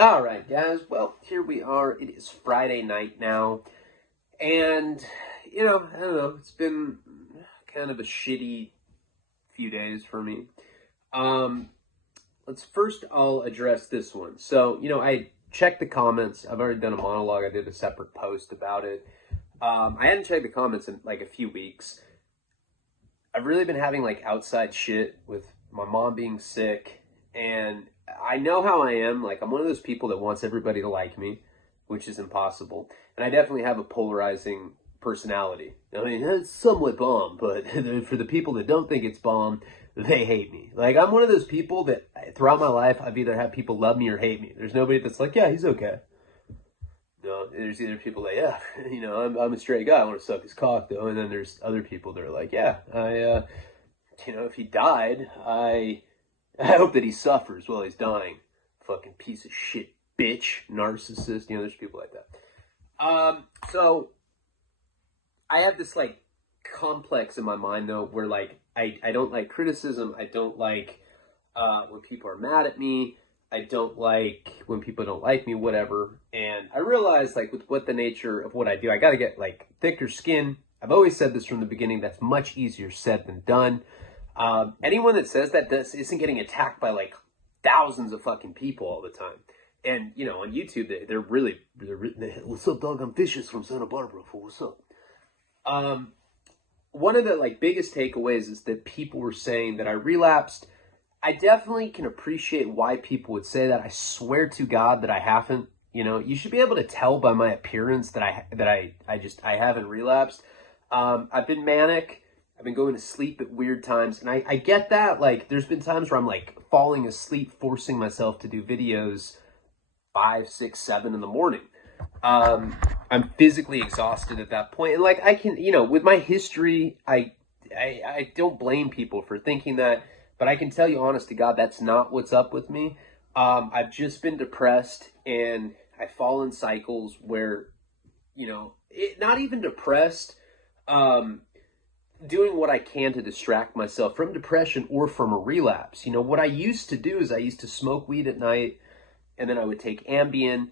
All right, guys. Well, here we are. It is Friday night now. And, I don't know. It's been kind of a shitty few days for me. Um, I'll address this one. So, I checked the comments. I've already done a monologue. I did a separate post about it. I hadn't checked the comments in like a few weeks. I've really been having like outside shit with my mom being sick, and I know how I am. Like, I'm one of those people that wants everybody to like me, which is impossible. And I definitely have a polarizing personality. I mean, it's somewhat bomb, but for the people that don't think it's bomb, they hate me. Like, I'm one of those people that throughout my life, I've either had people love me or hate me. There's nobody that's like, yeah, he's okay. No, there's either people like, yeah, I'm a straight guy. I want to suck his cock, though. And then there's other people that are like, yeah, if he died, I hope that he suffers while he's dying. Fucking piece of shit, bitch, narcissist. There's people like that. So I have this like complex in my mind though, where like I don't like criticism. I don't like when people are mad at me. I don't like when people don't like me, whatever. And I realize like with what the nature of what I do, I got to get like thicker skin. I've always said this from the beginning. That's much easier said than done. Anyone that says that isn't getting attacked by like thousands of fucking people all the time. And on YouTube, what's up, dog? I'm Vicious from Santa Barbara. Fool, what's up? One of the like biggest takeaways is that people were saying that I relapsed. I definitely can appreciate why people would say that. I swear to God that I haven't. You should be able to tell by my appearance that I haven't relapsed. I've been manic. I've been going to sleep at weird times, and I get that. Like, there's been times where I'm like falling asleep, forcing myself to do videos 5, 6, 7 in the morning. I'm physically exhausted at that point, and like I can, with my history, I don't blame people for thinking that, but I can tell you, honest to God, that's not what's up with me. I've just been depressed, and I fall in cycles where, not even depressed. Doing what I can to distract myself from depression or from a relapse. What I used to do is I used to smoke weed at night, and then I would take Ambien,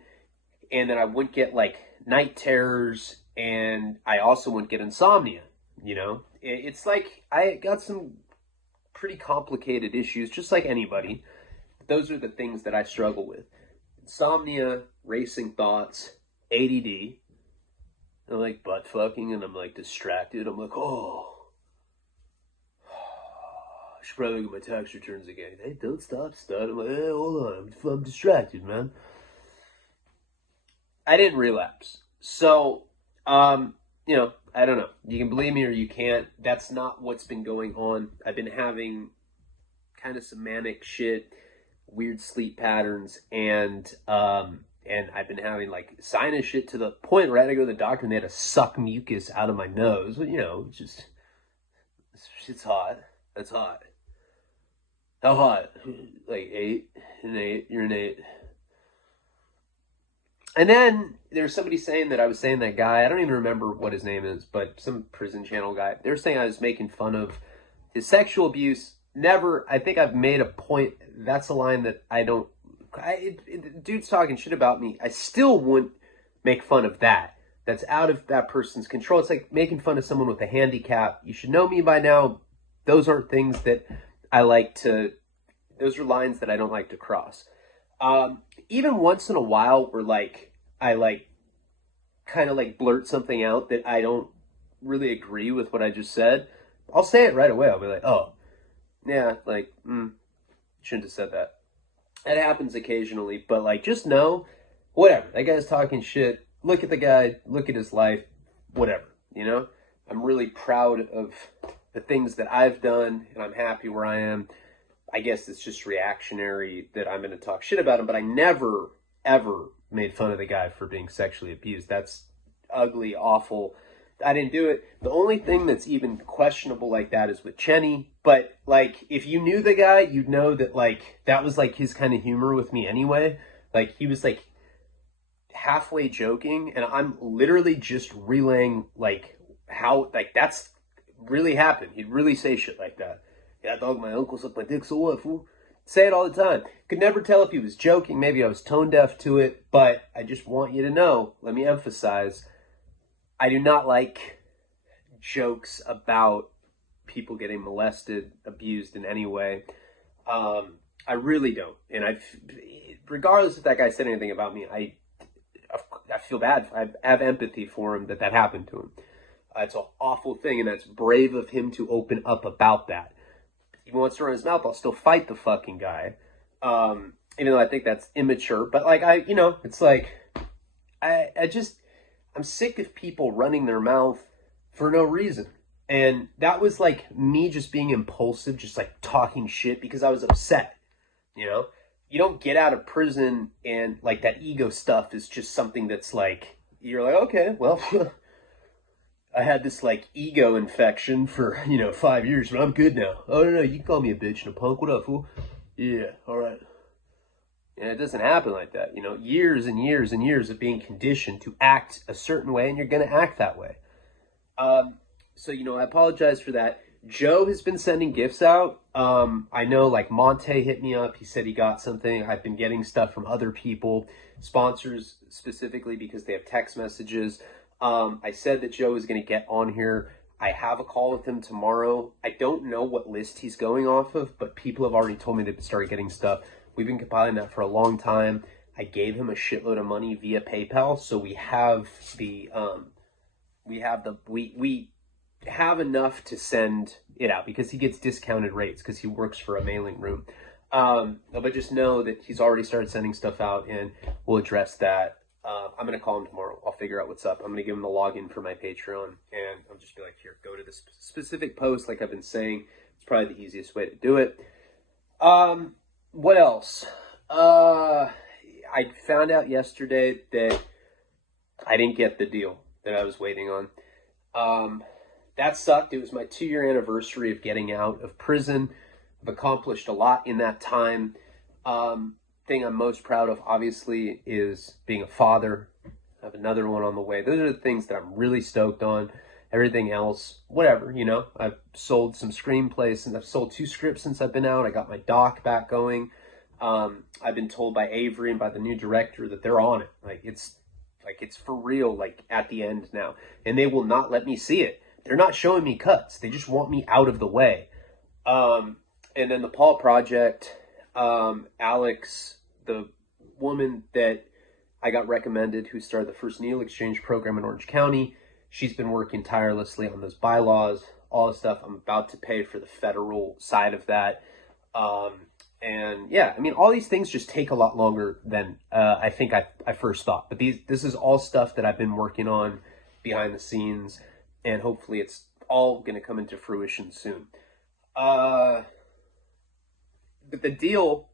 and then I wouldn't get like night terrors, and I also wouldn't get insomnia. It's like I got some pretty complicated issues, just like anybody. Those are the things that I struggle with: insomnia, racing thoughts, ADD. I'm like butt fucking, and I'm like distracted. I'm like, oh, I should probably look at my tax returns again. Hey, don't stop, stud. I'm like, hey, hold on. I'm distracted, man. I didn't relapse. So, I don't know. You can believe me or you can't. That's not what's been going on. I've been having kind of some manic shit, weird sleep patterns, and I've been having like sinus shit to the point where I had to go to the doctor and they had to suck mucus out of my nose. Just it's hot. That's hot. How hot? Like 8, an 8. You're an 8. And then there's somebody saying that I was saying that guy, I don't even remember what his name is, but some prison channel guy. They were saying I was making fun of his sexual abuse. Never. I think I've made a point. That's a line that I don't. Dude's talking shit about me. I still wouldn't make fun of that. That's out of that person's control. It's like making fun of someone with a handicap. You should know me by now. Those aren't things that I like to. Those are lines that I don't like to cross. Even once in a while where like I like kind of like blurt something out that I don't really agree with what I just said, I'll say it right away. I'll be like, oh, yeah, like, shouldn't have said that. It happens occasionally, but like, just know, whatever. That guy's talking shit. Look at the guy, look at his life, whatever, I'm really proud of the things that I've done, and I'm happy where I am. I guess it's just reactionary that I'm going to talk shit about him, but I never, ever made fun of the guy for being sexually abused. That's ugly, awful. I didn't do it. The only thing that's even questionable like that is with Chenny. But, like, if you knew the guy, you'd know that, like, that was, like, his kind of humor with me anyway. Like, he was, like, halfway joking, and I'm literally just relaying, like, how, like, that's really happened. He'd really say shit like that. Yeah, dog, my uncle sucked my dick, so what, fool? Say it all the time. Could never tell if he was joking. Maybe I was tone deaf to it, but I just want you to know, let me emphasize, I do not like jokes about people getting molested, abused in any way. I really don't. And regardless if that guy said anything about me, I feel bad. I have empathy for him that happened to him. It's an awful thing, and that's brave of him to open up about that. If he wants to run his mouth, I'll still fight the fucking guy. Even though I think that's immature. But like, it's like, I'm sick of people running their mouth for no reason. And that was like me just being impulsive, just like talking shit because I was upset. You know, you don't get out of prison and like that ego stuff is just something that's like, you're like, okay, well, I had this like ego infection for, 5 years, but I'm good now. Oh, no, you can call me a bitch and a punk. What up, fool? Yeah, all right. And it doesn't happen like that. Years and years and years of being conditioned to act a certain way, and you're going to act that way. So, I apologize for that. Joe has been sending gifts out. I know like Monte hit me up. He said he got something. I've been getting stuff from other people, sponsors specifically because they have text messages. I said that Joe is going to get on here. I have a call with him tomorrow. I don't know what list he's going off of, but people have already told me they've started getting stuff. We've been compiling that for a long time. I gave him a shitload of money via PayPal, so we have we have enough to send it out because he gets discounted rates because he works for a mailing room. But just know that he's already started sending stuff out, and we'll address that. I'm going to call him tomorrow. I'll figure out what's up. I'm going to give him the login for my Patreon, and I'll just be like, here, go to this specific post like I've been saying. It's probably the easiest way to do it. What else? I found out yesterday that I didn't get the deal that I was waiting on. That sucked. It was my 2-year anniversary of getting out of prison. I've accomplished a lot in that time. Thing I'm most proud of, obviously, is being a father. I have another one on the way. Those are the things that I'm really stoked on. Everything else, whatever, I've sold some screenplays, and I've sold 2 scripts since I've been out. I got my doc back going. I've been told by Avery and by the new director that they're on it. It's for real, like at the end now. And they will not let me see it. They're not showing me cuts. They just want me out of the way. And then the Paul Project, Alex, the woman that I got recommended who started the first Needle Exchange program in Orange County, she's been working tirelessly on those bylaws, all the stuff. I'm about to pay for the federal side of that. And yeah, all these things just take a lot longer than I think I first thought. But this is all stuff that I've been working on behind the scenes, and hopefully it's all going to come into fruition soon. But the deal,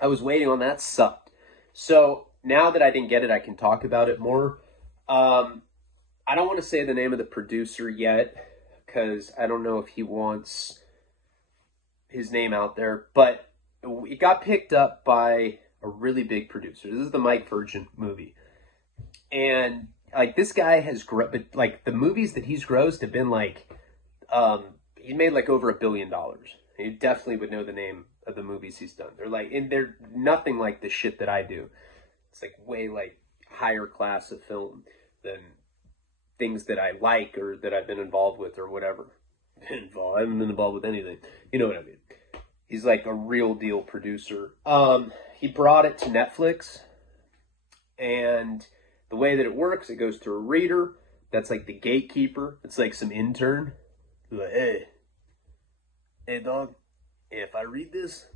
I was waiting on, that sucked. So now that I didn't get it, I can talk about it more. I don't want to say the name of the producer yet, because I don't know if he wants his name out there, but it got picked up by a really big producer. This is the Mike Virgin movie. And like, this guy has like the movies that he's grossed have been like, he made like over $1 billion. You definitely would know the name of the movies he's done. They're nothing like the shit that I do. It's like way like higher class of film than things that I like or that I've been involved with or whatever. I haven't been involved with anything. You know what I mean? He's like a real deal producer. He brought it to Netflix, and the way that it works, it goes through a reader. That's like the gatekeeper. It's like some intern. Like, hey dog, if I read this,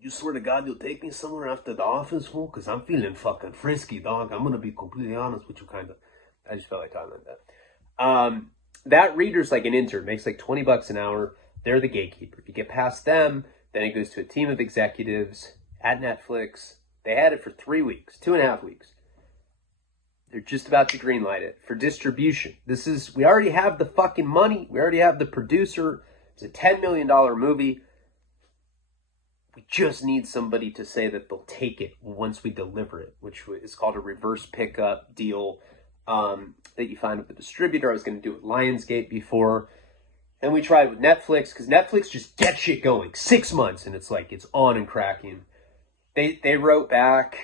you swear to God you'll take me somewhere after the office, fool? Because I'm feeling fucking frisky, dog. I'm going to be completely honest with you, kind of. I just felt like talking like that. That reader's like an intern, makes like $20 an hour. They're the gatekeeper. If you get past them, then it goes to a team of executives at Netflix. They had it for 3 weeks, 2.5 weeks. They're just about to greenlight it for distribution. We already have the fucking money. We already have the producer. It's a $10 million movie. We just need somebody to say that they'll take it once we deliver it, which is called a reverse pickup deal that you find with the distributor. I was going to do it with Lionsgate before. And we tried with Netflix, because Netflix just gets shit going. 6 months, and it's like, it's on and cracking. They wrote back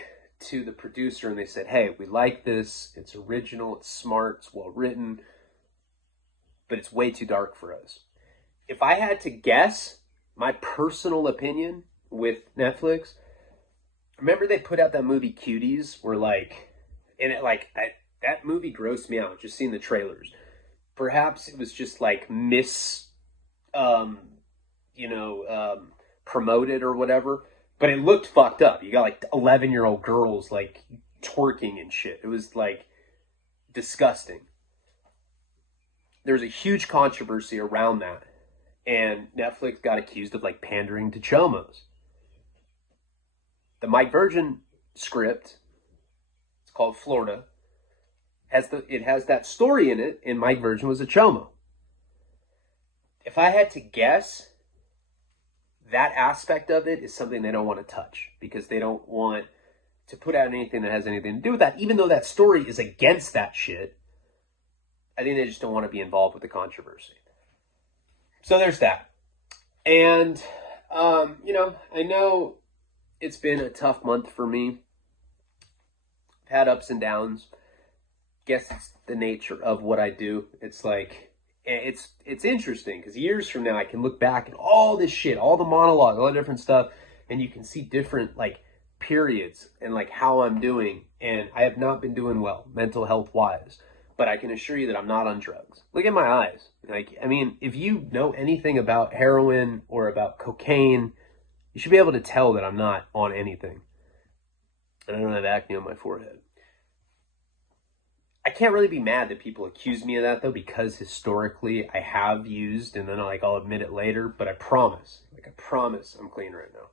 to the producer, and they said, hey, we like this. It's original, it's smart, it's well written, but it's way too dark for us. If I had to guess, my personal opinion with Netflix, remember they put out that movie Cuties, where like, and it like, that movie grossed me out, just seeing the trailers. Perhaps it was just like promoted or whatever, but it looked fucked up. You got like 11-year-old girls like twerking and shit. It was like disgusting. There's a huge controversy around that, and Netflix got accused of like pandering to chomos. The Mike Virgin script, it's called Florida, it has that story in it, and Mike Virgin was a chomo. If I had to guess, that aspect of it is something they don't want to touch, because they don't want to put out anything that has anything to do with that, even though that story is against that shit. I think they just don't want to be involved with the controversy. So there's that. And, I know it's been a tough month for me. I've had ups and downs. Guess it's the nature of what I do. It's like, it's interesting, because years from now I can look back at all this shit, all the monologue, all the different stuff, and you can see different like periods and like how I'm doing. And I have not been doing well mental health wise, but I can assure you that I'm not on drugs. Look at my eyes. Like, I mean, if you know anything about heroin or about cocaine, you should be able to tell that I'm not on anything. And I don't have acne on my forehead. I can't really be mad that people accuse me of that, though, because historically I have used, and then I'll admit it later, but I promise I'm clean right now.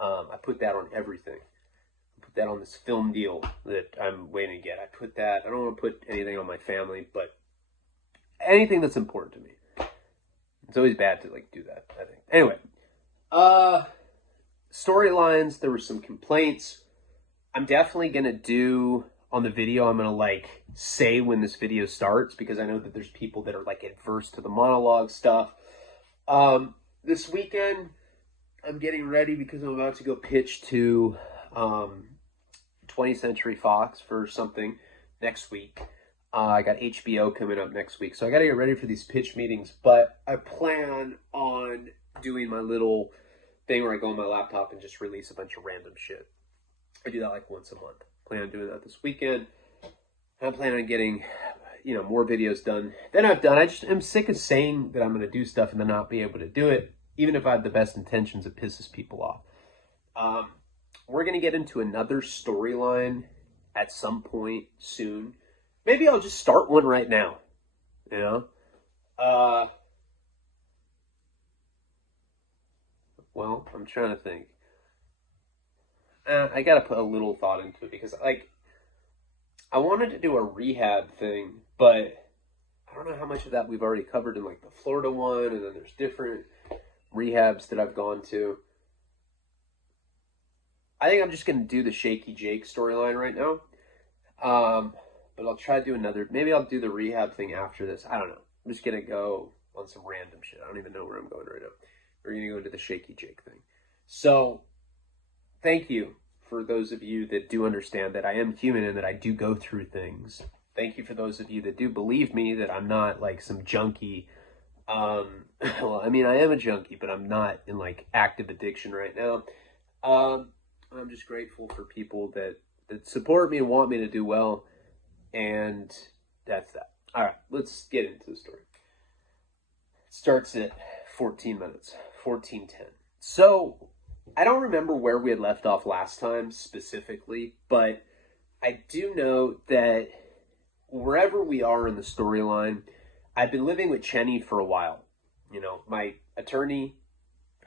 I put that on everything. I put that on this film deal that I'm waiting to get. I don't want to put anything on my family, but anything that's important to me. It's always bad to do that, I think. Anyway, storylines, there were some complaints. I'm definitely going to do on the video, I'm going to say when this video starts, because I know that there's people that are adverse to the monologue stuff. This weekend, I'm getting ready because I'm about to go pitch to 20th Century Fox for something next week. I got HBO coming up next week, so I got to get ready for these pitch meetings, but I plan on doing my little thing where I go on my laptop and just release a bunch of random shit. I do that once a month. Plan on doing that this weekend. I'm planning on getting, more videos done than I've done. I'm sick of saying that I'm going to do stuff and then not be able to do it. Even if I have the best intentions, it pisses people off. We're going to get into another storyline at some point soon. Maybe I'll just start one right now. Well, I'm trying to think. I got to put a little thought into it, because I wanted to do a rehab thing, but I don't know how much of that we've already covered in the Florida one, and then there's different rehabs that I've gone to. I think I'm just going to do the Shaky Jake storyline right now. But I'll try to do another. Maybe I'll do the rehab thing after this. I don't know. I'm just going to go on some random shit. I don't even know where I'm going right now. We're going to go into the Shaky Jake thing. So, thank you for those of you that do understand that I am human and that I do go through things. Thank you for those of you that do believe me, that I'm not some junkie. Well, I mean, I am a junkie, but I'm not in active addiction right now. I'm just grateful for people that support me and want me to do well. And that's that. All right, let's get into the story. It starts at 14 minutes, 14:10. So, I don't remember where we had left off last time specifically, but I do know that wherever we are in the storyline, I've been living with Chenny for a while. My attorney,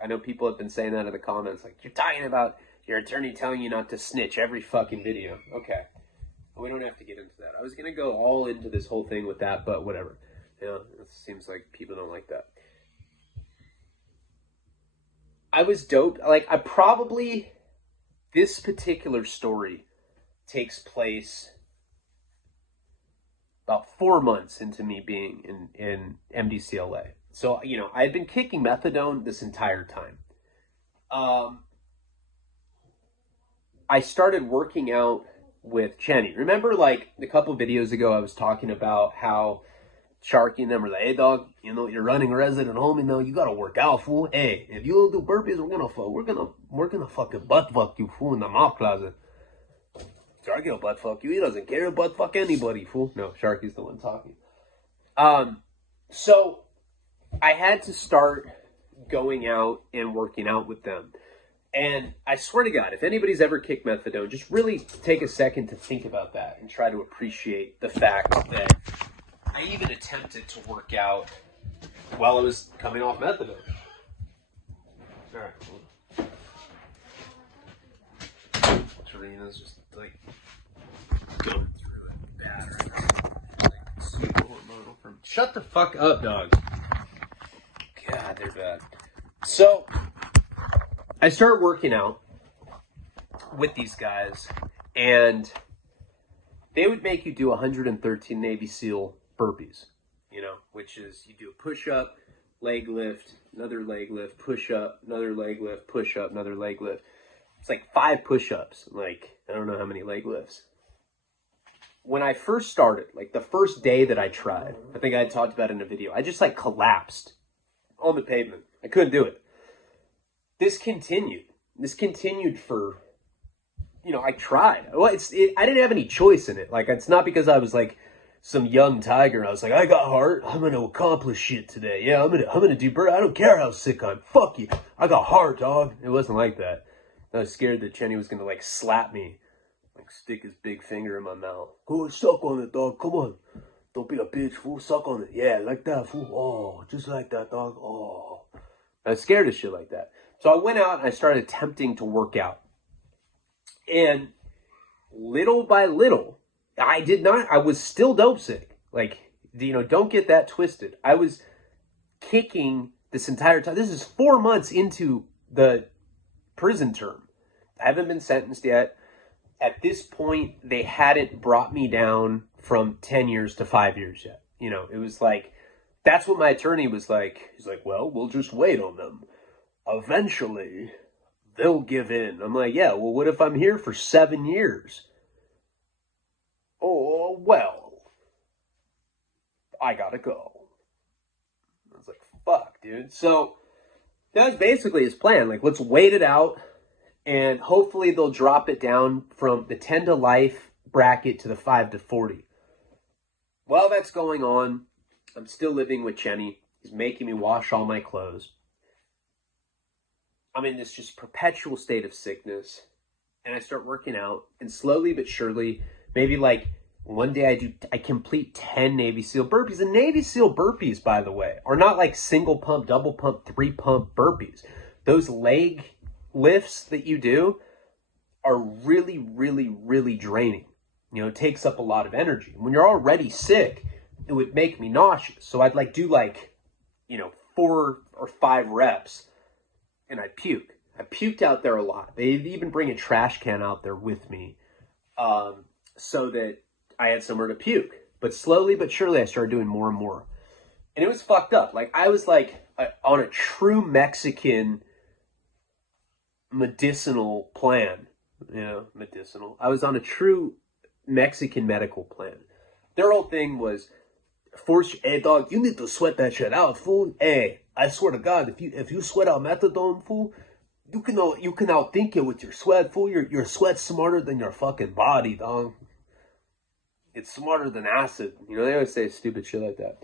I know people have been saying that in the comments, you're talking about your attorney telling you not to snitch every fucking video. Okay. We don't have to get into that. I was going to go all into this whole thing with that, but whatever. It seems like people don't like that. I was dope. This particular story takes place about 4 months into me being in MDCLA. So, you know, I had been kicking methadone this entire time. I started working out with Jenny. Remember, like, a couple videos ago, I was talking about how Sharky and them were like, hey, dog, you know, you're running a resident home, you know, you gotta work out, fool. Hey, if you don't do burpees, we're gonna fucking butt fuck you, fool, in the mouth closet. Sharky will butt fuck you. He doesn't care. Butt fuck anybody, fool. No, Sharky's the one talking. So I had to start going out and working out with them. And I swear to God, if anybody's ever kicked methadone, just really take a second to think about that and try to appreciate the fact that I even attempted to work out while I was coming off methadone. All right. Serena's just like going through it bad right now. Like, super hormonal from. Shut the fuck up, dog. God, they're bad. So I started working out with these guys, and they would make you do 113 Navy SEAL burpees, you know, which is you do a push-up, leg lift, another leg lift, push-up, another leg lift, push-up, another leg lift. It's like 5 push-ups, like, I don't know how many leg lifts. When I first started, like the first day that I tried, I think I talked about it in a video, I just like collapsed on the pavement. I couldn't do it. This continued for, you know, I tried. Well, I didn't have any choice in it. Like, it's not because I was like some young tiger. I was like, I got heart. I'm going to accomplish shit today. Yeah, I'm going to do I don't care how sick I'm. Fuck you. I got heart, dog. It wasn't like that. I was scared that Chenny was going to like slap me, like stick his big finger in my mouth. Go and suck on it, dog. Come on. Don't be a bitch, fool. Suck on it. Yeah, like that, fool. Oh, just like that, dog. Oh. I was scared of shit like that. So I went out and I started attempting to work out. And little by little, I was still dope sick. Like, you know, don't get that twisted. I was kicking this entire time. This is 4 months into the prison term. I haven't been sentenced yet. At this point, they hadn't brought me down from 10 years to 5 years yet. You know, it was like, that's what my attorney was like. He's like, well, we'll just wait on them. Eventually, they'll give in. I'm like, yeah, well, what if I'm here for 7 years? Oh, well, I gotta go. I was like, fuck, dude. So that was basically his plan. Like, let's wait it out, and hopefully they'll drop it down from the 10 to life bracket to the 5 to 40. While that's going on, I'm still living with Chenny. He's making me wash all my clothes. I'm in this just perpetual state of sickness, and I start working out, and slowly but surely, maybe like one day I complete 10 Navy SEAL burpees. And Navy SEAL burpees, by the way, are not like single pump, double pump, 3 pump burpees. Those leg lifts that you do are really, really, really draining. You know, it takes up a lot of energy. When you're already sick, it would make me nauseous. So I'd like do like, you know, 4 or 5 reps. And I puke. I puked out there a lot. They even bring a trash can out there with me so that I had somewhere to puke. But slowly but surely, I started doing more and more. And it was fucked up. Like, I was like on a true Mexican medicinal plan. You know, medicinal. I was on a true Mexican medical plan. Their whole thing was, hey, dog, you need to sweat that shit out, fool. Hey, I swear to God, if you sweat out methadone, fool, you can outthink it with your sweat, fool. Your sweat's smarter than your fucking body, dog. It's smarter than acid. You know, they always say stupid shit like that.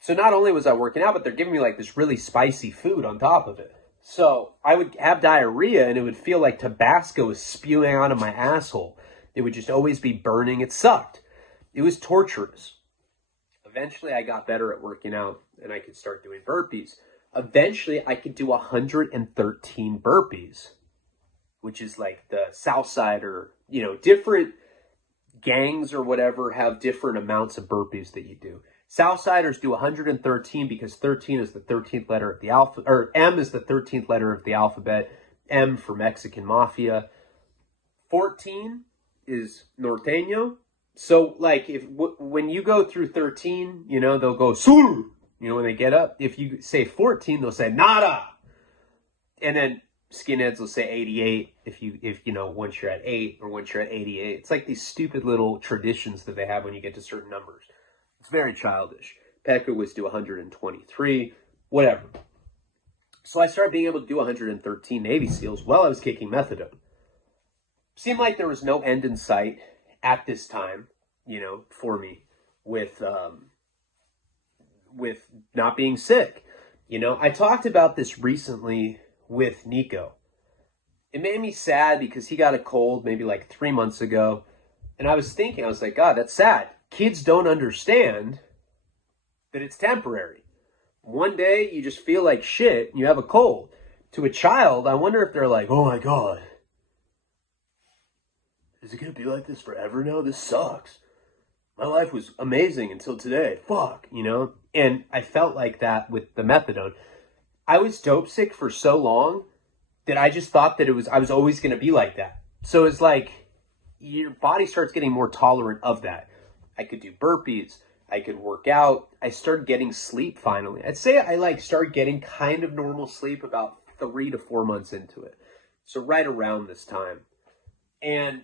So not only was I working out, but they're giving me like this really spicy food on top of it. So I would have diarrhea, and it would feel like Tabasco was spewing out of my asshole. It would just always be burning. It sucked. It was torturous. Eventually, I got better at working out, and I could start doing burpees. Eventually, I could do 113 burpees, which is like the South Side, or, you know, different gangs or whatever have different amounts of burpees that you do. Southsiders do 113 because 13 is the 13th letter of the alphabet, or M is the 13th letter of the alphabet, M for Mexican Mafia. 14 is Norteño. So, like, when you go through 13, you know, they'll go, sur, You know, when they get up, if you say 14, they'll say nada. And then skinheads will say 88 if you know, once you're at 8 or once you're at 88. It's like these stupid little traditions that they have when you get to certain numbers. It's very childish. Pekka was to 123, whatever. So I started being able to do 113 Navy SEALs while I was kicking methadone. Seemed like there was no end in sight at this time, you know, for me with not being sick. You know, I talked about this recently with Nico. It made me sad because he got a cold maybe like 3 months ago. And I was thinking, I was like, God, that's sad. Kids don't understand that it's temporary. One day you just feel like shit and you have a cold. To a child, I wonder if they're like, oh my God, is it going to be like this forever now? This sucks. My life was amazing until today. Fuck, you know? And I felt like that with the methadone. I was dope sick for so long that I just thought that I was always going to be like that. So it's like your body starts getting more tolerant of that. I could do burpees. I could work out. I started getting sleep finally. I'd say I started getting kind of normal sleep about 3 to 4 months into it. So right around this time. And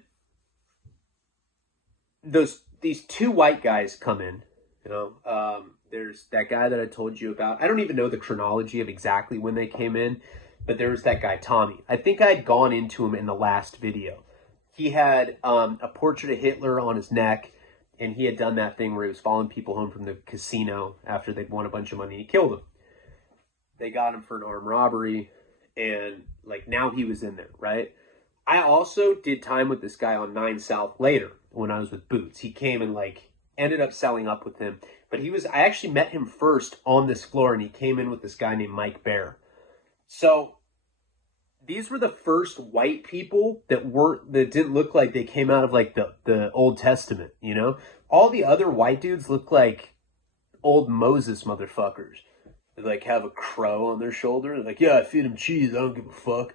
these two white guys come in, you know, there's that guy that I told you about. I don't even know the chronology of exactly when they came in, but there was that guy, Tommy. I think I had gone into him in the last video. He had a portrait of Hitler on his neck, and he had done that thing where he was following people home from the casino after they'd won a bunch of money. He killed them. They got him for an armed robbery, and like now he was in there, right? I also did time with this guy on 9 South later when I was with Boots. He came and like ended up selling up with him. But I actually met him first on this floor, and he came in with this guy named Mike Bear. So these were the first white people that didn't look like they came out of like the Old Testament, you know? All the other white dudes look like old Moses motherfuckers. They like have a crow on their shoulder. They're like, yeah, I feed him cheese. I don't give a fuck.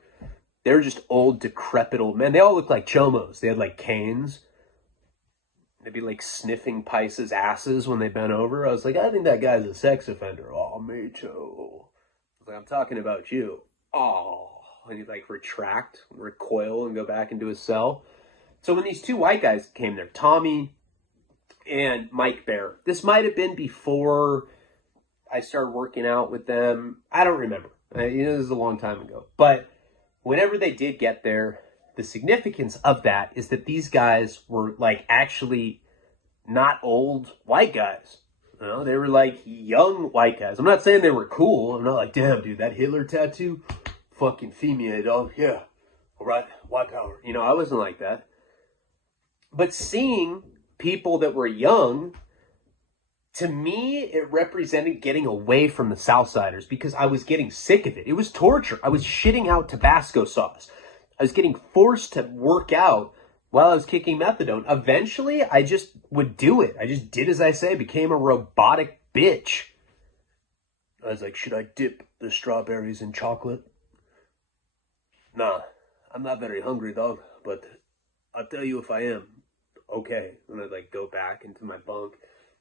They're just old, decrepit old men. They all look like chomos. They had like canes. They'd be like sniffing Pice's asses when they bent over. I was like, I think that guy's a sex offender. Oh, me too. I was like, I'm talking about you. Oh. And he'd like recoil, and go back into his cell. So when these two white guys came there, Tommy and Mike Bear, this might have been before I started working out with them. I don't remember. You know, this is a long time ago. But whenever they did get there, the significance of that is that these guys were like actually not old white guys. You know, they were like young white guys. I'm not saying they were cool. I'm not like, damn, dude, that Hitler tattoo, fucking female, dog. Yeah, all right, white power. You know, I wasn't like that. But seeing people that were young, to me, it represented getting away from the Southsiders because I was getting sick of it. It was torture. I was shitting out Tabasco sauce. I was getting forced to work out while I was kicking methadone. Eventually, I just would do it. I just did as I say, became a robotic bitch. I was like, should I dip the strawberries in chocolate? Nah, I'm not very hungry, dog, but I'll tell you if I am. Okay. And I'd like go back into my bunk.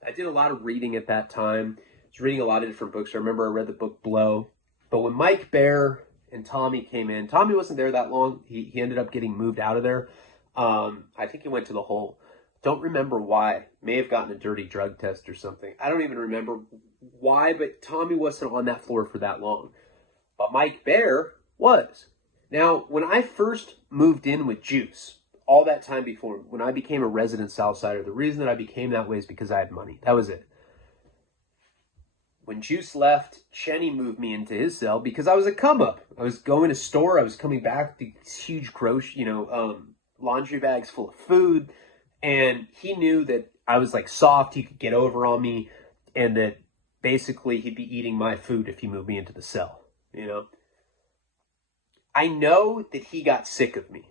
I did a lot of reading at that time. I was reading a lot of different books. I remember I read the book Blow. But when Mike Bear and Tommy came in, Tommy wasn't there that long. He ended up getting moved out of there. I think he went to the hole. Don't remember why. May have gotten a dirty drug test or something. I don't even remember why, but Tommy wasn't on that floor for that long. But Mike Bear was. Now, when I first moved in with Juice, all that time before, when I became a resident Southsider, the reason that I became that way is because I had money. That was it. When Juice left, Chenny moved me into his cell because I was a come-up. I was going to store. I was coming back with these huge laundry bags full of food. And he knew that I was like soft. He could get over on me. And that basically he'd be eating my food if he moved me into the cell. You know? I know that he got sick of me.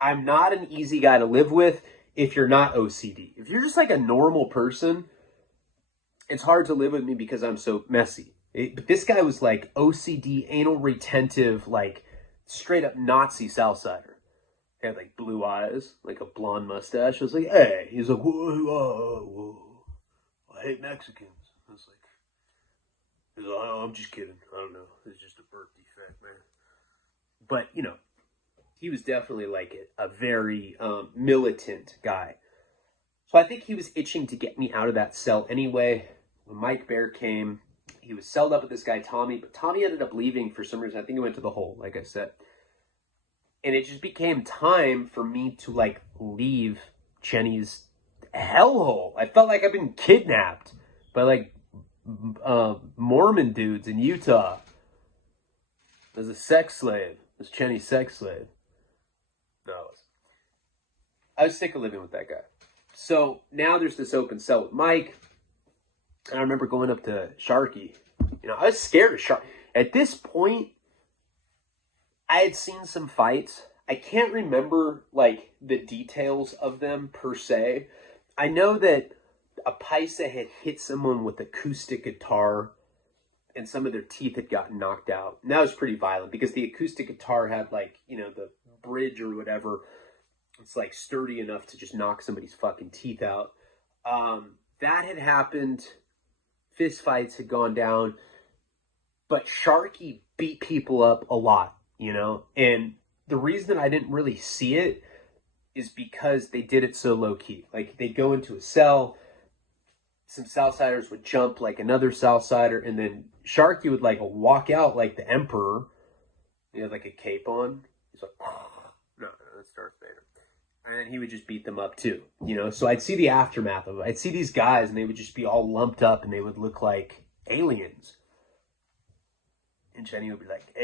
I'm not an easy guy to live with if you're not OCD. If you're just like a normal person, it's hard to live with me because I'm so messy. But this guy was like OCD, anal retentive, like straight up Nazi Southsider. He had like blue eyes, like a blonde mustache. I was like, hey. He's like, whoa, whoa, whoa. I hate Mexicans. I was like, He's like, oh, I'm just kidding. I don't know. It's just a birth defect, man. But, you know, he was definitely like a very militant guy. So I think he was itching to get me out of that cell anyway. When Mike Bear came, he was celled up with this guy, Tommy. But Tommy ended up leaving for some reason. I think he went to the hole, like I said. And it just became time for me to, like, leave Jenny's hellhole. I felt like I've been kidnapped by, like, Mormon dudes in Utah as a sex slave. As Jenny's sex slave. No, I was sick of living with that guy. So now there's this open cell with Mike. And I remember going up to Sharky. You know, I was scared of Sharky. At this point, I had seen some fights. I can't remember, like, the details of them per se. I know that a paisa had hit someone with acoustic guitar and some of their teeth had gotten knocked out. And that was pretty violent because the acoustic guitar had, like, you know, the bridge or whatever. It's, like, sturdy enough to just knock somebody's fucking teeth out. That had happened. Fist fights had gone down. But Sharky beat people up a lot, you know? And the reason that I didn't really see it is because they did it so low-key. Like, they'd go into a cell, some Southsiders would jump like another Southsider, and then Sharky would, like, walk out like the Emperor. He had, like, a cape on. He's like, oh. No, that's Darth Vader. And then he would just beat them up, too, you know? So I'd see the aftermath of it. I'd see these guys, and they would just be all lumped up, and they would look like aliens. And Jenny would be like,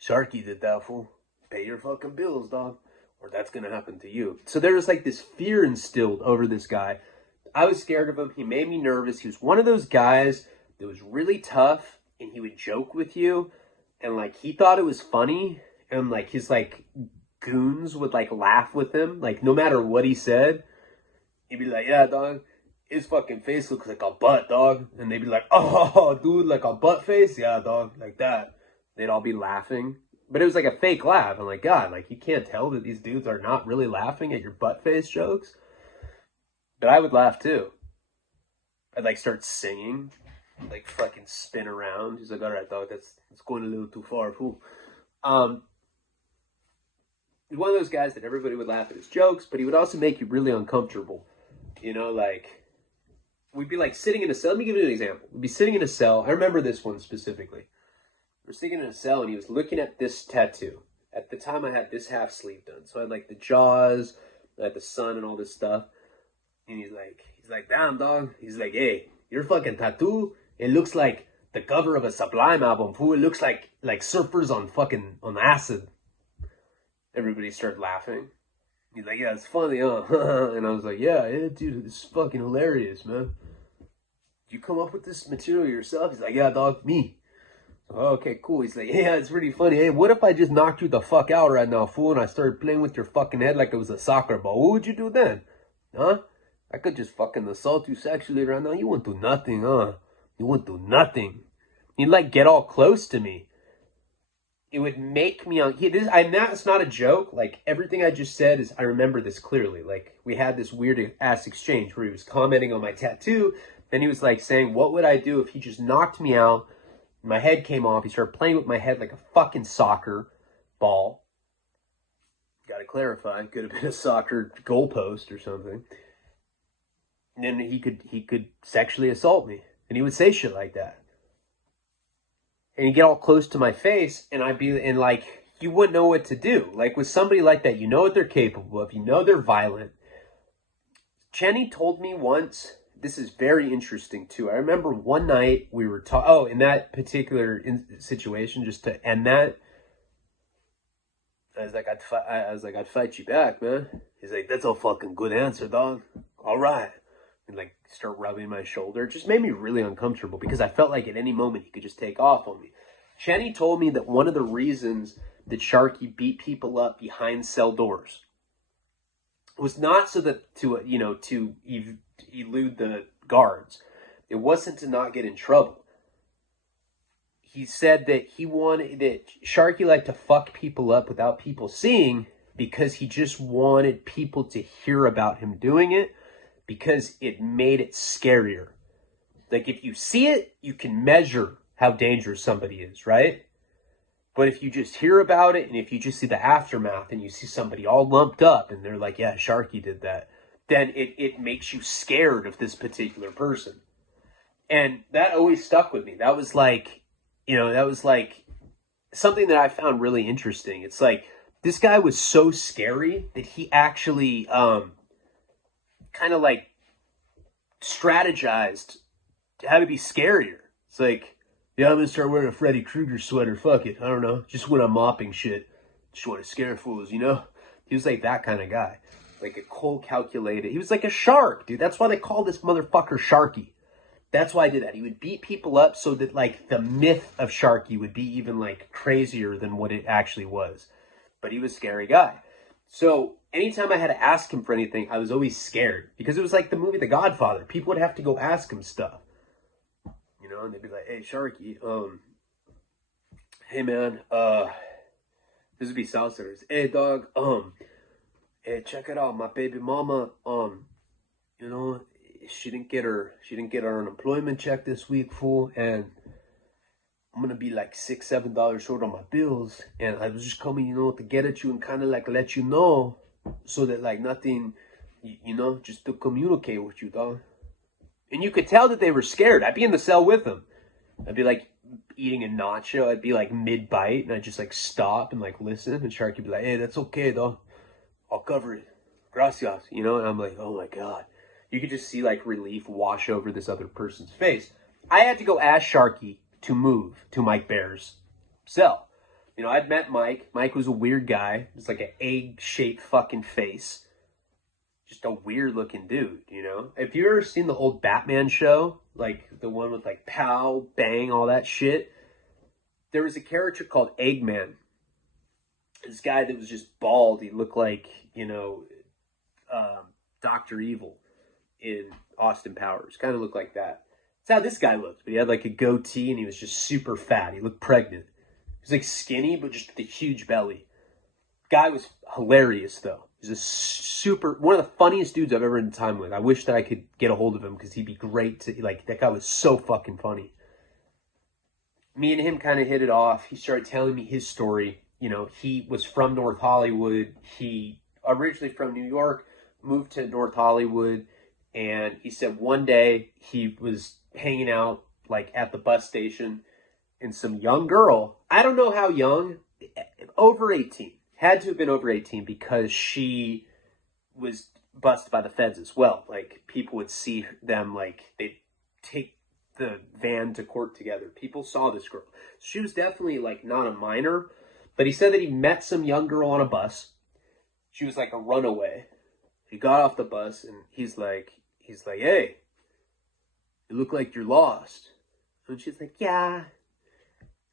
Sharky did that, fool. Pay your fucking bills, dog, or that's going to happen to you. So there was, like, this fear instilled over this guy. I was scared of him. He made me nervous. He was one of those guys that was really tough, and he would joke with you, and, like, he thought it was funny, and, like, his, like, goons would, like, laugh with him. Like, no matter what he said, he'd be like, yeah, dog, his fucking face looks like a butt, dog. And they'd be like, oh, dude, like a butt face? Yeah, dog, like that. They'd all be laughing. But it was like a fake laugh. I'm like, God, like, you can't tell that these dudes are not really laughing at your butt face jokes? But I would laugh, too. I'd, like, start singing. Like, fucking spin around. He's like, all right, dog, that's going a little too far, fool. He's one of those guys that everybody would laugh at his jokes, but he would also make you really uncomfortable. You know, like, we'd be, like, sitting in a cell. Let me give you an example. We'd be sitting in a cell. I remember this one specifically. We're sitting in a cell, and he was looking at this tattoo. At the time, I had this half sleeve done. So I had, like, the jaws, I had the sun and all this stuff. And he's like, damn, dog. He's like, hey, your fucking tattoo, it looks like the cover of a Sublime album, fool. It looks like surfers on acid. Everybody started laughing. He's like, yeah, it's funny, huh? And I was like, yeah, dude, this is fucking hilarious, man. Did you come up with this material yourself? He's like, yeah, dog, me. Oh, okay, cool. He's like, yeah, it's pretty funny. Hey, what if I just knocked you the fuck out right now, fool, and I started playing with your fucking head like it was a soccer ball? What would you do then? Huh? I could just fucking assault you sexually right now. You wouldn't do nothing, huh? You wouldn't do nothing. He'd, like, get all close to me. It would make me, and that's not a joke. Like, everything I just said is, I remember this clearly. Like, we had this weird ass exchange where he was commenting on my tattoo. Then he was, like, saying, what would I do if he just knocked me out? My head came off. He started playing with my head like a fucking soccer ball. Gotta clarify. It could have been a soccer goalpost or something. And then he could sexually assault me. And he would say shit like that. And he'd get all close to my face, and I'd be, and, like, you wouldn't know what to do. Like, with somebody like that, you know what they're capable of. You know they're violent. Jenny told me once, this is very interesting, too. I remember one night we were talking, in that particular situation, just to end that, I was like, I'd fight you back, man. He's like, that's a fucking good answer, dog. All right. And, like, start rubbing my shoulder. It just made me really uncomfortable because I felt like at any moment he could just take off on me. Jenny told me that one of the reasons that Sharky beat people up behind cell doors was not so that to elude the guards. It wasn't to not get in trouble. He said that Sharky liked to fuck people up without people seeing because he just wanted people to hear about him doing it, because it made it scarier. Like, if you see it, you can measure how dangerous somebody is, right? But if you just hear about it and if you just see the aftermath and you see somebody all lumped up and they're like, yeah, Sharky did that, then it makes you scared of this particular person. And that always stuck with me. That was like, that was like something that I found really interesting. It's like, this guy was so scary that he actually kind of like strategized how to be scarier. It's like, yeah, I'm gonna start wearing a Freddy Krueger sweater. Fuck it. I don't know. Just when I'm mopping shit. Just want to scare fools, He was like that kind of guy. Like a cold calculated. He was like a shark, dude. That's why they call this motherfucker Sharky. That's why I did that. He would beat people up so that, like, the myth of Sharky would be even, like, crazier than what it actually was. But he was a scary guy. So anytime I had to ask him for anything, I was always scared. Because it was like the movie The Godfather. People would have to go ask him stuff. And they'd be like, hey, Sharky, hey, man, this would be Southsiders. Hey, dog, hey, check it out. My baby mama, she didn't get her unemployment check this week, fool, and I'm gonna be like $6-7 short on my bills, and I was just coming, to get at you and kind of like let you know, so that like nothing, just to communicate with you, dog. And you could tell that they were scared. I'd be in the cell with them. I'd be like eating a nacho. I'd be like mid bite, and I'd just like stop and like listen. And Sharky would be like, "Hey, that's okay, dog. I'll cover it. Gracias." And I'm like, "Oh my god." You could just see like relief wash over this other person's face. I had to go ask Sharky to move to Mike Bear's cell. I'd met Mike. Mike was a weird guy. It was like an egg-shaped fucking face. Just a weird looking dude, Have you ever seen the old Batman show? Like the one with like pow, bang, all that shit? There was a character called Eggman. This guy that was just bald. He looked like, Dr. Evil in Austin Powers. Kind of looked like that. That's how this guy looked. But he had like a goatee and he was just super fat. He looked pregnant. He was like skinny, but just with a huge belly. Guy was hilarious though. He's one of the funniest dudes I've ever had time with. I wish that I could get a hold of him because he'd be great to, like, that guy was so fucking funny. Me and him kind of hit it off. He started telling me his story. He was from North Hollywood. He originally from New York, moved to North Hollywood. And he said one day he was hanging out like at the bus station and some young girl, I don't know how young, over 18. Had to have been over 18 because she was busted by the feds as well. Like, people would see them, like, they'd take the van to court together. People saw this girl. She was definitely, like, not a minor. But he said that he met some young girl on a bus. She was, like, a runaway. He got off the bus, and he's like, hey, you look like you're lost. And she's like, yeah,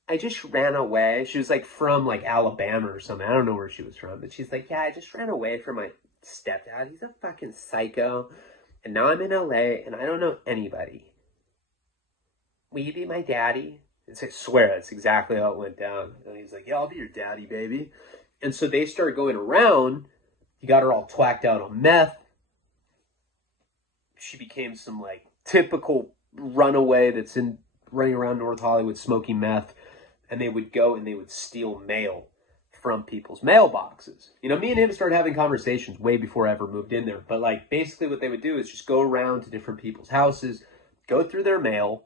I just ran away. She was like from like Alabama or something. I don't know where she was from. But she's like, yeah, I just ran away from my stepdad. He's a fucking psycho. And now I'm in LA and I don't know anybody. Will you be my daddy? I swear, that's exactly how it went down. And he's like, yeah, I'll be your daddy, baby. And so they started going around. He got her all twacked out on meth. She became some like typical runaway that's running around North Hollywood smoking meth. And they would go and they would steal mail from people's mailboxes. Me and him started having conversations way before I ever moved in there. But like basically what they would do is just go around to different people's houses, go through their mail,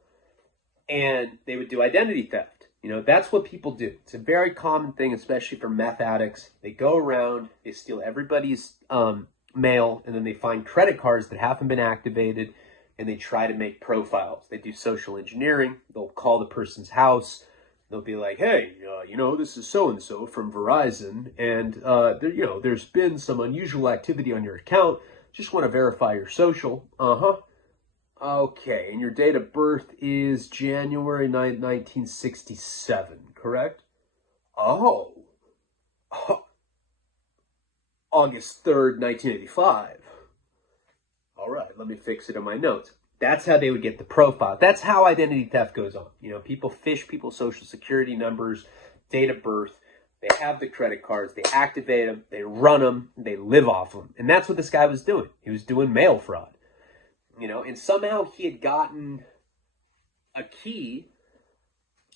and they would do identity theft. That's what people do. It's a very common thing, especially for meth addicts. They go around, they steal everybody's mail, and then they find credit cards that haven't been activated, and they try to make profiles. They do social engineering. They'll call the person's house. They'll be like, hey, this is so-and-so from Verizon, and, there's been some unusual activity on your account. Just want to verify your social. Uh-huh. Okay, and your date of birth is January 9th, 1967, correct? Oh. August 3rd, 1985. All right, let me fix it in my notes. That's how they would get the profile. That's how identity theft goes on. People fish people's social security numbers, date of birth. They have the credit cards. They activate them. They run them. They live off them. And that's what this guy was doing. He was doing mail fraud. And somehow he had gotten a key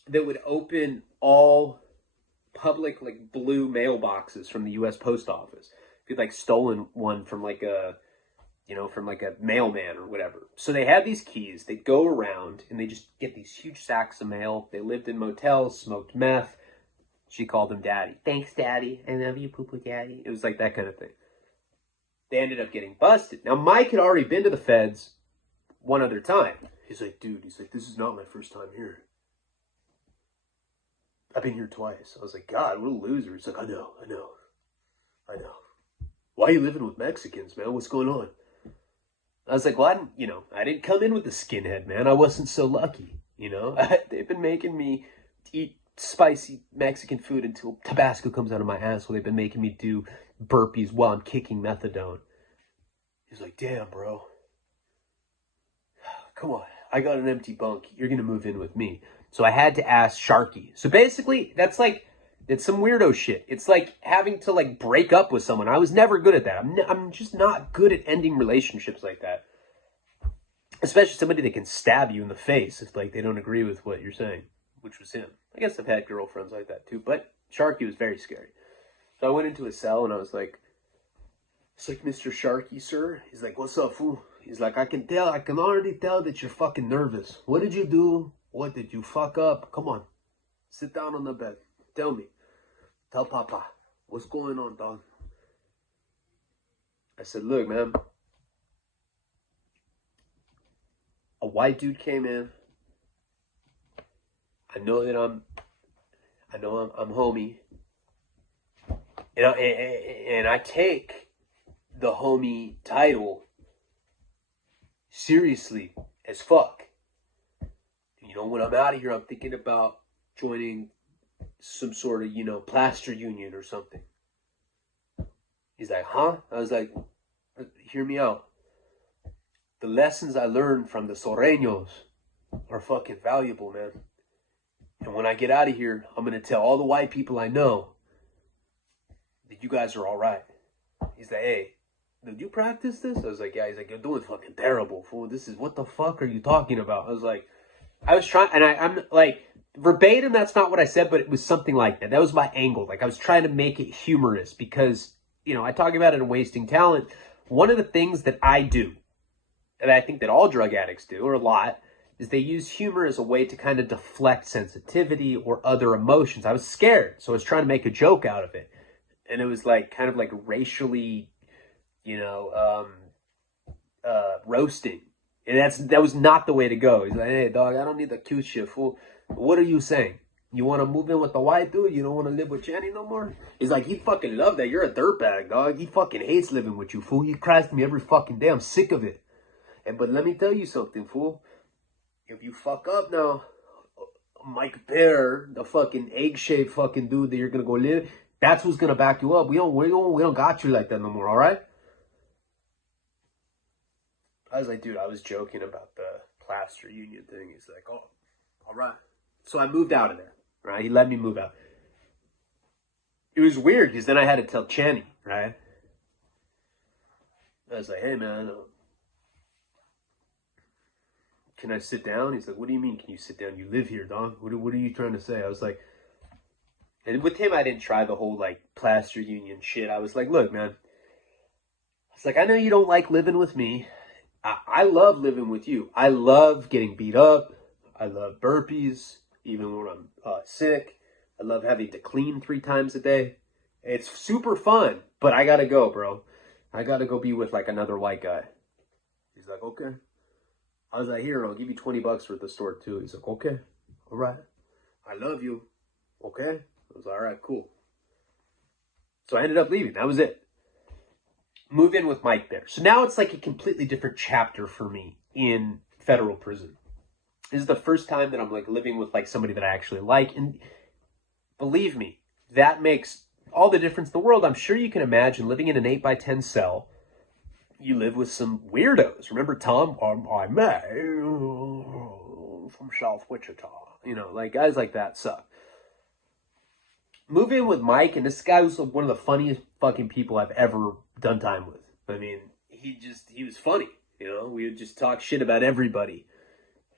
that would open all public like blue mailboxes from the U.S. Post Office. If you'd like stolen one from like a, from like a mailman or whatever. So they had these keys. They'd go around and they just get these huge sacks of mail. They lived in motels, smoked meth. She called him daddy. Thanks, daddy. I love you, poo-poo daddy. It was like that kind of thing. They ended up getting busted. Now, Mike had already been to the feds one other time. He's like, dude, this is not my first time here. I've been here twice. I was like, God, what a loser. He's like, I know. Why are you living with Mexicans, man? What's going on? I was like, well, I didn't come in with the skinhead, man. I wasn't so lucky, They've been making me eat spicy Mexican food until Tabasco comes out of my asshole. They've been making me do burpees while I'm kicking methadone. He's like, damn, bro. Come on. I got an empty bunk. You're going to move in with me. So I had to ask Sharky. So basically, it's some weirdo shit. It's like having to like break up with someone. I was never good at that. I'm just not good at ending relationships like that. Especially somebody that can stab you in the face if like they don't agree with what you're saying, which was him. I guess I've had girlfriends like that too, but Sharky was very scary. So I went into his cell and I was like, it's like, Mr. Sharky, sir. He's like, what's up, fool? He's like, I can already tell that you're fucking nervous. What did you do? What did you fuck up? Come on. Sit down on the bed. Tell me. Tell Papa. What's going on, dog? I said, look, man. A white dude came in. I know I'm homie. And I take the homie title seriously as fuck. When I'm out of here, I'm thinking about joining some sort of, plaster union or something. He's like, huh? I was like, hear me out. The lessons I learned from the Soreños are fucking valuable, man. And when I get out of here, I'm going to tell all the white people I know that you guys are all right. He's like, hey, did you practice this? I was like, yeah. He's like, you're doing fucking terrible, fool. What the fuck are you talking about? I was trying, and I'm like, verbatim, that's not what I said, but it was something like that. That was my angle. Like, I was trying to make it humorous because, I talk about it in Wasting Talent. One of the things that I do, and I think that all drug addicts do, or a lot, is they use humor as a way to kind of deflect sensitivity or other emotions. I was scared, so I was trying to make a joke out of it. And it was like, kind of like racially, roasting. And that was not the way to go. He's like, hey, dog, I don't need the cute shit, fool. What are you saying? You want to move in with the white dude? You don't want to live with Jenny no more? He's like, he fucking loved that. You're a dirtbag, dog. He fucking hates living with you, fool. He cries to me every fucking day. I'm sick of it. But let me tell you something, fool. If you fuck up now, Mike Bear, the fucking egg-shaped fucking dude that you're going to go live, that's who's going to back you up. We don't got you like that no more, all right? I was like, dude, I was joking about the plaster union thing. He's like, oh, all right. So I moved out of there, right? He let me move out. It was weird because then I had to tell Channy, right? I was like, hey, man, can I sit down? He's like, what do you mean, can you sit down? You live here, dog. What are you trying to say? I was like, and with him, I didn't try the whole, like, plaster union shit. I was like, look, man. It's like, I know you don't like living with me. I love living with you. I love getting beat up. I love burpees, even when I'm sick. I love having to clean 3 times a day. It's super fun, but I gotta go, bro. I gotta go be with, like, another white guy. He's like, okay. I was like, here, I'll give you $20 for the store, too. He's like, okay. All right. I love you. Okay. I was like, all right, cool. So I ended up leaving. That was it. Move in with Mike there. So now it's like a completely different chapter for me in federal prison. This is the first time that I'm like living with like somebody that I actually like. And believe me, that makes all the difference in the world. I'm sure you can imagine living in an 8x10 cell. You live with some weirdos. Remember Tom? I'm from South Wichita. Like guys like that suck. Move in with Mike, and this guy was one of the funniest fucking people I've ever done time with. I mean, he was funny, we would just talk shit about everybody.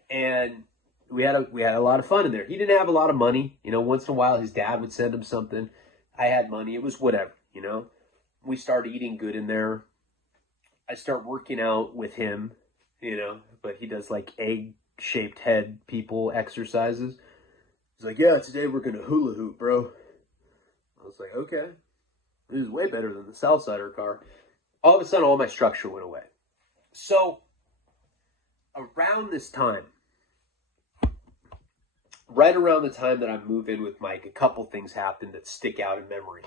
And we had a lot of fun in there. He didn't have a lot of money. You know, once in a while his dad would send him something. I had money. It was whatever, you know. We started eating good in there. I start working out with him, you know, but he does like egg-shaped head people exercises. He's like, yeah, today we're going to hula hoop, bro. I was like, okay. This is way better than the Southsider car. All of a sudden, all my structure went away. So, around this time, right around the time that I move in with Mike, a couple things happened that stick out in memory.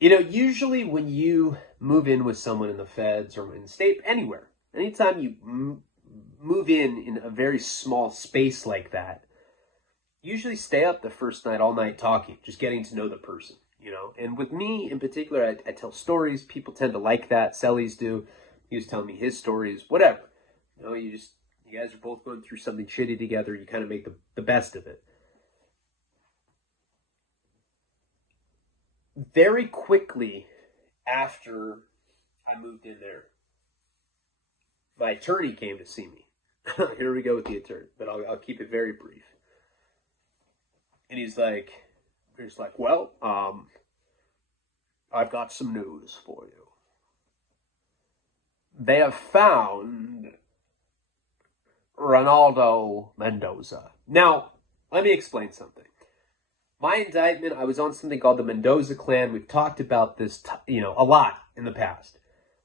You know, usually when you move in with someone in the feds or in the state, anywhere, anytime you move in a very small space like that, usually stay up the first night, all night talking, just getting to know the person, you know. And with me in particular, I tell stories. People tend to like that. Sellies do. He was telling me his stories, whatever. You know, you guys are both going through something shitty together. You kind of make the best of it. Very quickly after I moved in there, my attorney came to see me. Here we go with the attorney, but I'll keep it very brief. And he's like, well, I've got some news for you. They have found Ronaldo Mendoza. Now, let me explain something. My indictment, I was on something called the Mendoza clan. We've talked about this, a lot in the past.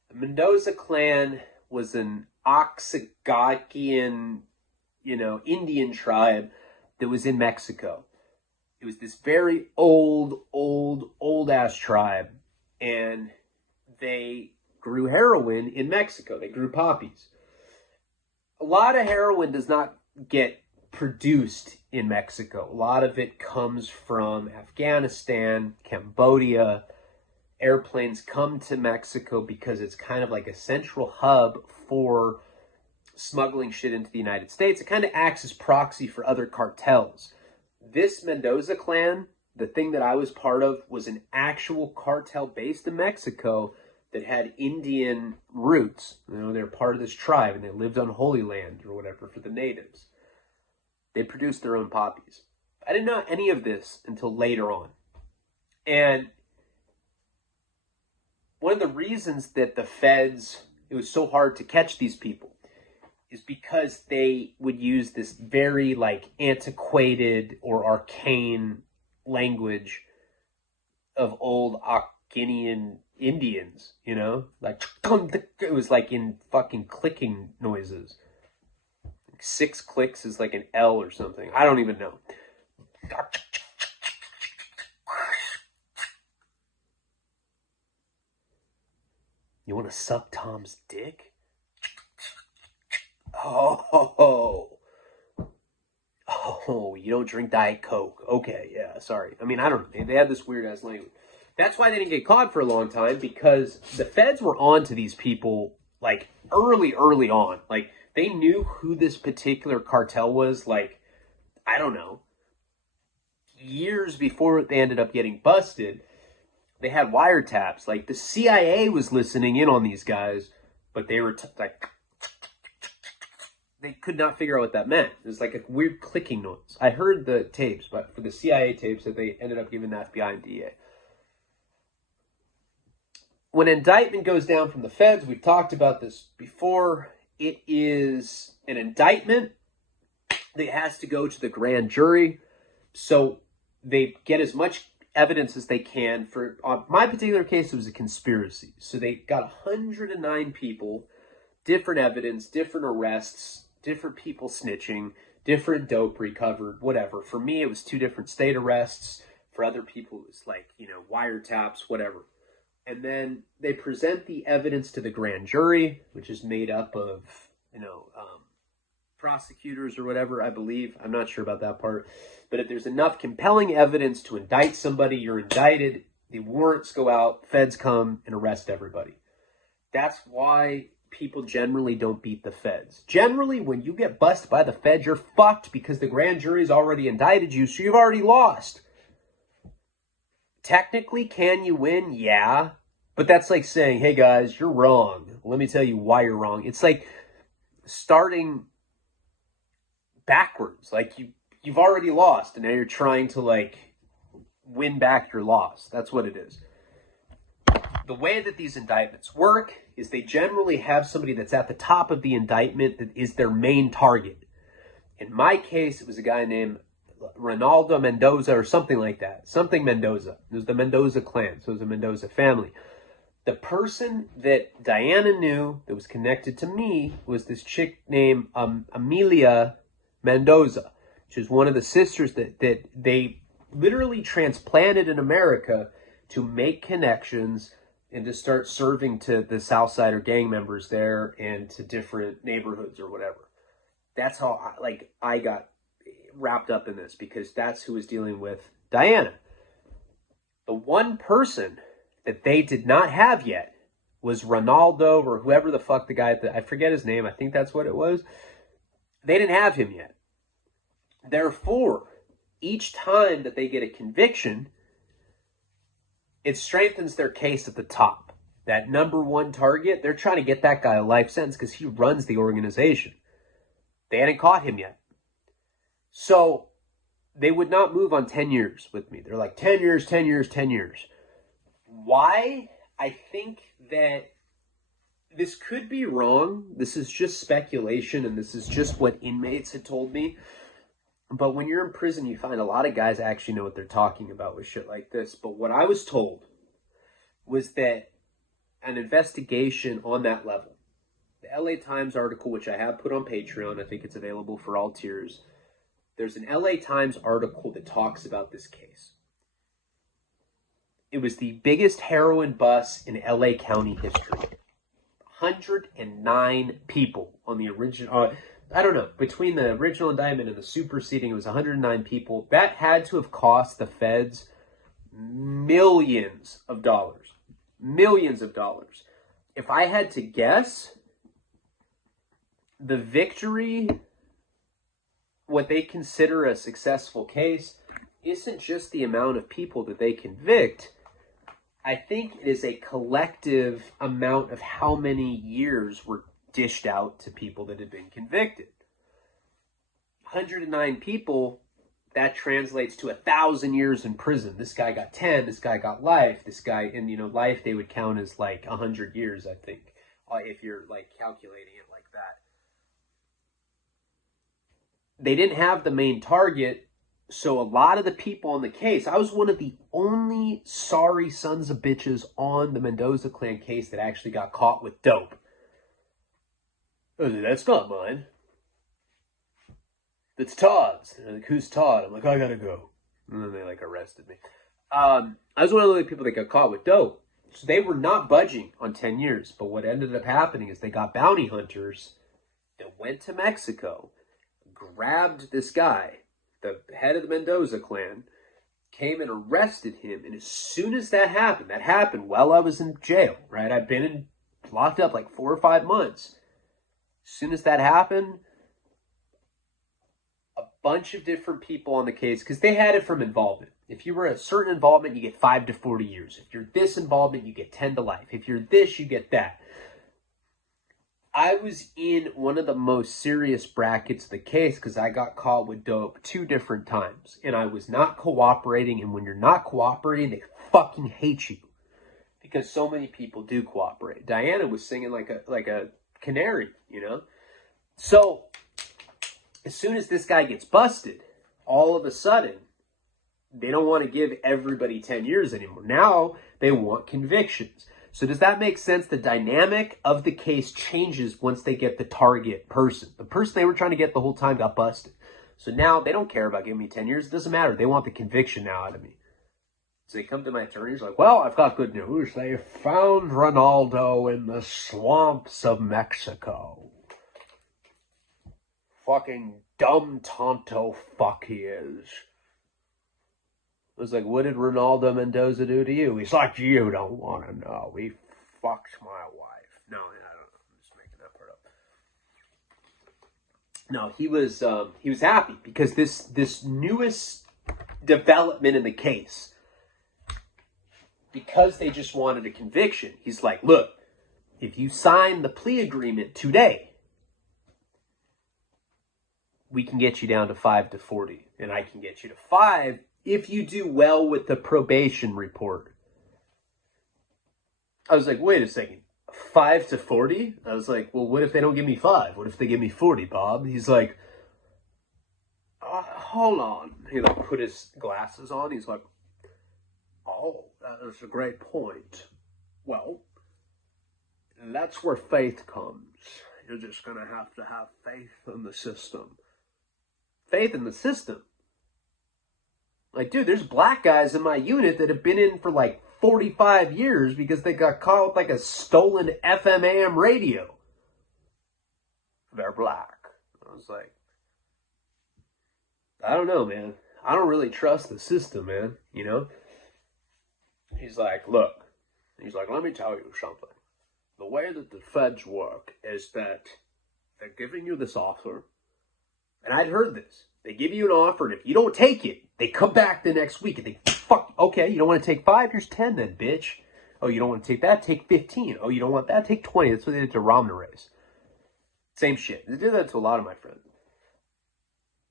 The Mendoza clan was an Oaxacacan, Indian tribe that was in Mexico. It was this very old-ass tribe, and they grew heroin in Mexico. They grew poppies. A lot of heroin does not get produced in Mexico. A lot of it comes from Afghanistan, Cambodia. Airplanes come to Mexico because it's kind of like a central hub for smuggling shit into the United States. It kind of acts as proxy for other cartels. This Mendoza clan, the thing that I was part of, was an actual cartel based in Mexico that had Indian roots. They're part of this tribe and they lived on Holy Land or whatever for the natives. They produced their own poppies. I didn't know any of this until later on. And one of the reasons that the feds, it was so hard to catch these people, is because they would use this very antiquated or arcane language of old Occitan Indians, it was like in fucking clicking noises. 6 clicks is like an L or something. I don't even know. You want to suck Tom's dick? Oh, you don't drink Diet Coke. Okay, yeah, sorry. I mean, I don't know. They had this weird-ass language. That's why they didn't get caught for a long time, because the feds were on to these people, early on. They knew who this particular cartel was, I don't know, years before they ended up getting busted. They had wiretaps. The CIA was listening in on these guys, but they were, they could not figure out what that meant. It was like a weird clicking noise. I heard the tapes, but for the CIA tapes that they ended up giving the FBI and DEA. When indictment goes down from the feds, we've talked about this before, it is an indictment that has to go to the grand jury. So they get as much evidence as they can. For my particular case, it was a conspiracy. So they got 109 people, different evidence, different arrests, different people snitching, different dope recovered, whatever. For me, it was 2 different state arrests. For other people, it was wiretaps, whatever. And then they present the evidence to the grand jury, which is made up of, prosecutors or whatever, I believe. I'm not sure about that part. But if there's enough compelling evidence to indict somebody, you're indicted. The warrants go out, feds come and arrest everybody. That's why people generally don't beat the feds. Generally, when you get busted by the feds, you're fucked because the grand jury's already indicted you, so you've already lost. Technically, can you win? Yeah. But that's like saying, hey guys, you're wrong. Let me tell you why you're wrong. It's like starting backwards. Like you've already lost, and now you're trying to like win back your loss. That's what it is. The way that these indictments work is they generally have somebody that's at the top of the indictment that is their main target. In my case, it was a guy named Ronaldo Mendoza or something like that. Something Mendoza. It was the Mendoza clan, so it was a Mendoza family. The person that Diana knew that was connected to me was this chick named Amelia Mendoza, which is one of the sisters that they literally transplanted in America to make connections and to start serving to the Southsider gang members there and to different neighborhoods or whatever. That's how I got wrapped up in this, because that's who was dealing with Diana. The one person that they did not have yet was Ronaldo, or whoever the fuck the guy, I forget his name, I think that's what it was. They didn't have him yet. Therefore, each time that they get a conviction, it strengthens their case at the top. That number one target, they're trying to get that guy a life sentence because he runs the organization. They hadn't caught him yet. So they would not move on 10 years with me. They're like 10 years, 10 years, 10 years. Why? I think that this could be wrong. This is just speculation, and this is just what inmates had told me. But when you're in prison, you find a lot of guys actually know what they're talking about with shit like this. But what I was told was that an investigation on that level, the LA Times article, which I have put on Patreon, I think it's available for all tiers. There's an LA Times article that talks about this case. It was the biggest heroin bust in LA County history. 109 people on the original, I don't know, between the original indictment and the superseding, it was 109 people. That had to have cost the feds millions of dollars. Millions of dollars. If I had to guess, the victory, what they consider a successful case, isn't just the amount of people that they convict. I think it is a collective amount of how many years were dished out to people that had been convicted. 109 people, that translates to 1,000 years in prison. This guy got 10, this guy got life, this guy, and life they would count as like 100 years, I think, if you're like calculating it like that. They didn't have the main target, so a lot of the people on the case, I was one of the only sorry sons of bitches on the Mendoza clan case that actually got caught with dope. I was like, that's not mine. That's Todd's. And they're like, who's Todd? I'm like, I gotta go. And then they like arrested me. I was one of the only people that got caught with dope. So they were not budging on 10 years. But what ended up happening is they got bounty hunters that went to Mexico, grabbed this guy, the head of the Mendoza clan, came and arrested him. And as soon as that happened while I was in jail, right? I've been locked up like 4 or 5 months. As soon as that happened, a bunch of different people on the case, because they had it from involvement. If you were a certain involvement, you get 5 to 40 years. If you're this involvement, you get 10 to life. If you're this, you get that. I was in one of the most serious brackets of the case because I got caught with dope 2 different times. And I was not cooperating. And when you're not cooperating, they fucking hate you. Because so many people do cooperate. Diana was singing like a canary, So, as soon as this guy gets busted, all of a sudden, they don't want to give everybody 10 years anymore. Now, they want convictions. So does that make sense? The dynamic of the case changes once they get the target person. The person they were trying to get the whole time got busted. So now they don't care about giving me 10 years. It doesn't matter. They want the conviction now out of me. So they come to my attorneys like, well, I've got good news. They found Ronaldo in the swamps of Mexico. Fucking dumb tonto fuck he is. I was like, what did Ronaldo Mendoza do to you? He's like, you don't want to know. He fucked my wife. No, I don't know. I'm just making that part up. No, he was happy because this newest development in the case, because they just wanted a conviction, he's like, look, if you sign the plea agreement today, we can get you down to 5 to 40. And I can get you to 5 if you do well with the probation report. I was like, wait a second, 5 to 40? I was like, well, what if they don't give me 5? What if they give me 40, Bob? He's like, hold on. He like put his glasses on. He's like, oh, that is a great point. Well, that's where faith comes. You're just going to have faith in the system. Faith in the system? Like, dude, there's black guys in my unit that have been in for like 45 years because they got caught with like a stolen FM AM radio. They're black. I was like, I don't know, man. I don't really trust the system, man. You know? He's like, look. He's like, let me tell you something. The way that the feds work is that they're giving you this offer. And I'd heard this. They give you an offer, and if you don't take it, they come back the next week and they fuck. Okay, you don't want to take 5? Here's 10 then, bitch. Oh, you don't want to take that? Take 15. Oh, you don't want that? Take 20. That's what they did to Romney race. Same shit. They did that to a lot of my friends.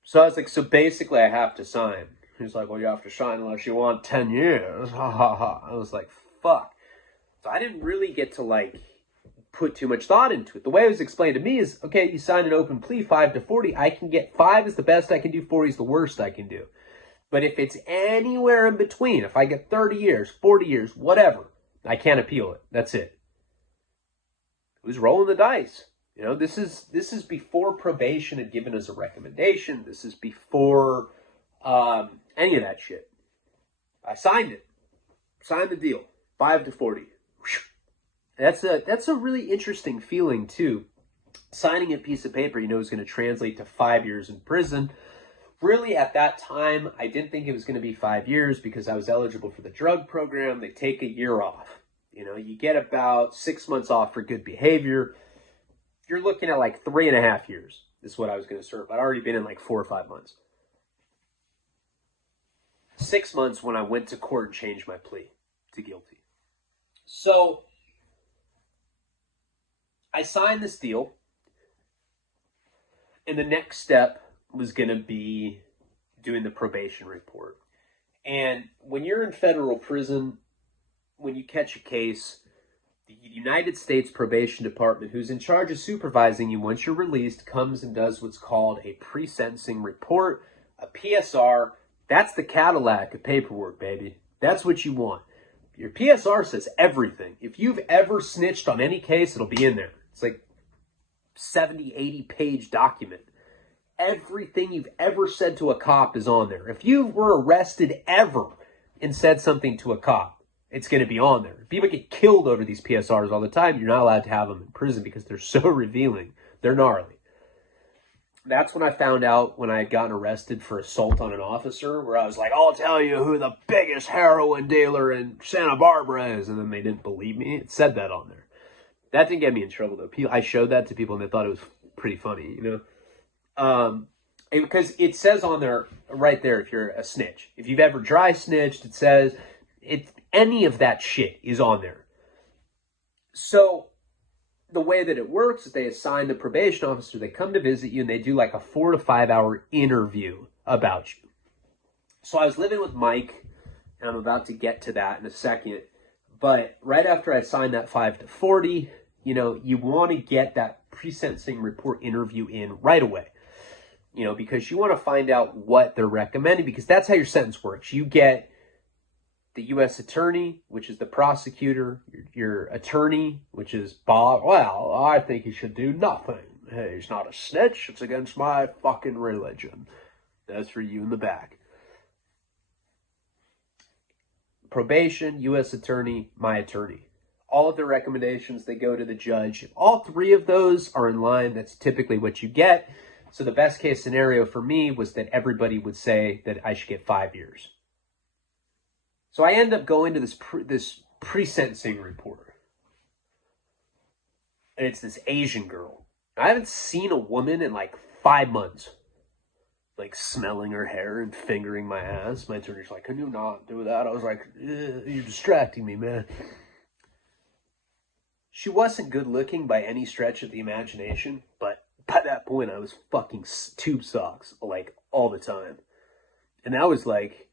So I was like, so basically I have to sign. He's like, well, you have to sign unless you want 10 years. Ha ha ha. I was like, fuck. So I didn't really get to like put too much thought into it. The way it was explained to me is, okay, you sign an open plea, 5 to 40. I can get 5 is the best I can do, 40 is the worst I can do. But if it's anywhere in between, if I get 30 years, 40 years, whatever, I can't appeal it. That's it. It was rolling the dice. You know, this is before probation had given us a recommendation. This is before any of that shit. I signed it. Signed the deal. 5 to 40. That's a really interesting feeling too. Signing a piece of paper you know is going to translate to 5 years in prison. Really, at that time, I didn't think it was going to be 5 years because I was eligible for the drug program. They take a year off. You know, you get about 6 months off for good behavior. You're looking at like 3.5 years is what I was going to serve. I'd already been in like 4 or 5 months. 6 months when I went to court and changed my plea to guilty. So I signed this deal, and the next step was going to be doing the probation report. And when you're in federal prison, when you catch a case, the United States Probation Department, who's in charge of supervising you once you're released, comes and does what's called a pre-sentencing report, a PSR. That's the Cadillac of paperwork, baby. That's what you want. Your PSR says everything. If you've ever snitched on any case, it'll be in there. It's like 70, 80-page document. Everything you've ever said to a cop is on there. If you were arrested ever and said something to a cop, it's going to be on there. People get killed over these PSRs all the time. You're not allowed to have them in prison because they're so revealing. They're gnarly. That's when I found out when I had gotten arrested for assault on an officer, where I was like, I'll tell you who the biggest heroin dealer in Santa Barbara is. And then they didn't believe me. It said that on there. That didn't get me in trouble, though. I showed that to people, and they thought it was pretty funny, you know? Because it says on there, right there, if you're a snitch. If you've ever dry snitched, it says, any of that shit is on there. So the way that it works is they assign the probation officer, they come to visit you, and they do like a 4 to 5 hour interview about you. So I was living with Mike, and I'm about to get to that in a second. But right after I signed that 5 to 40, you know, you want to get that pre-sentencing report interview in right away. You know, because you want to find out what they're recommending, because that's how your sentence works. You get the U.S. attorney, which is the prosecutor, your attorney, which is Bob. Well, I think he should do nothing. Hey, he's not a snitch. It's against my fucking religion. That's for you in the back. Probation, U.S. attorney, my attorney. All of the recommendations, they go to the judge. If all 3 of those are in line, that's typically what you get. So the best case scenario for me was that everybody would say that I should get 5 years. So I end up going to this pre-sentencing report. And it's this Asian girl. I haven't seen a woman in like 5 months. Like smelling her hair and fingering my ass. My attorney's like, can you not do that? I was like, you're distracting me, man. She wasn't good looking by any stretch of the imagination, but by that point, I was fucking tube socks, like, all the time. And that was like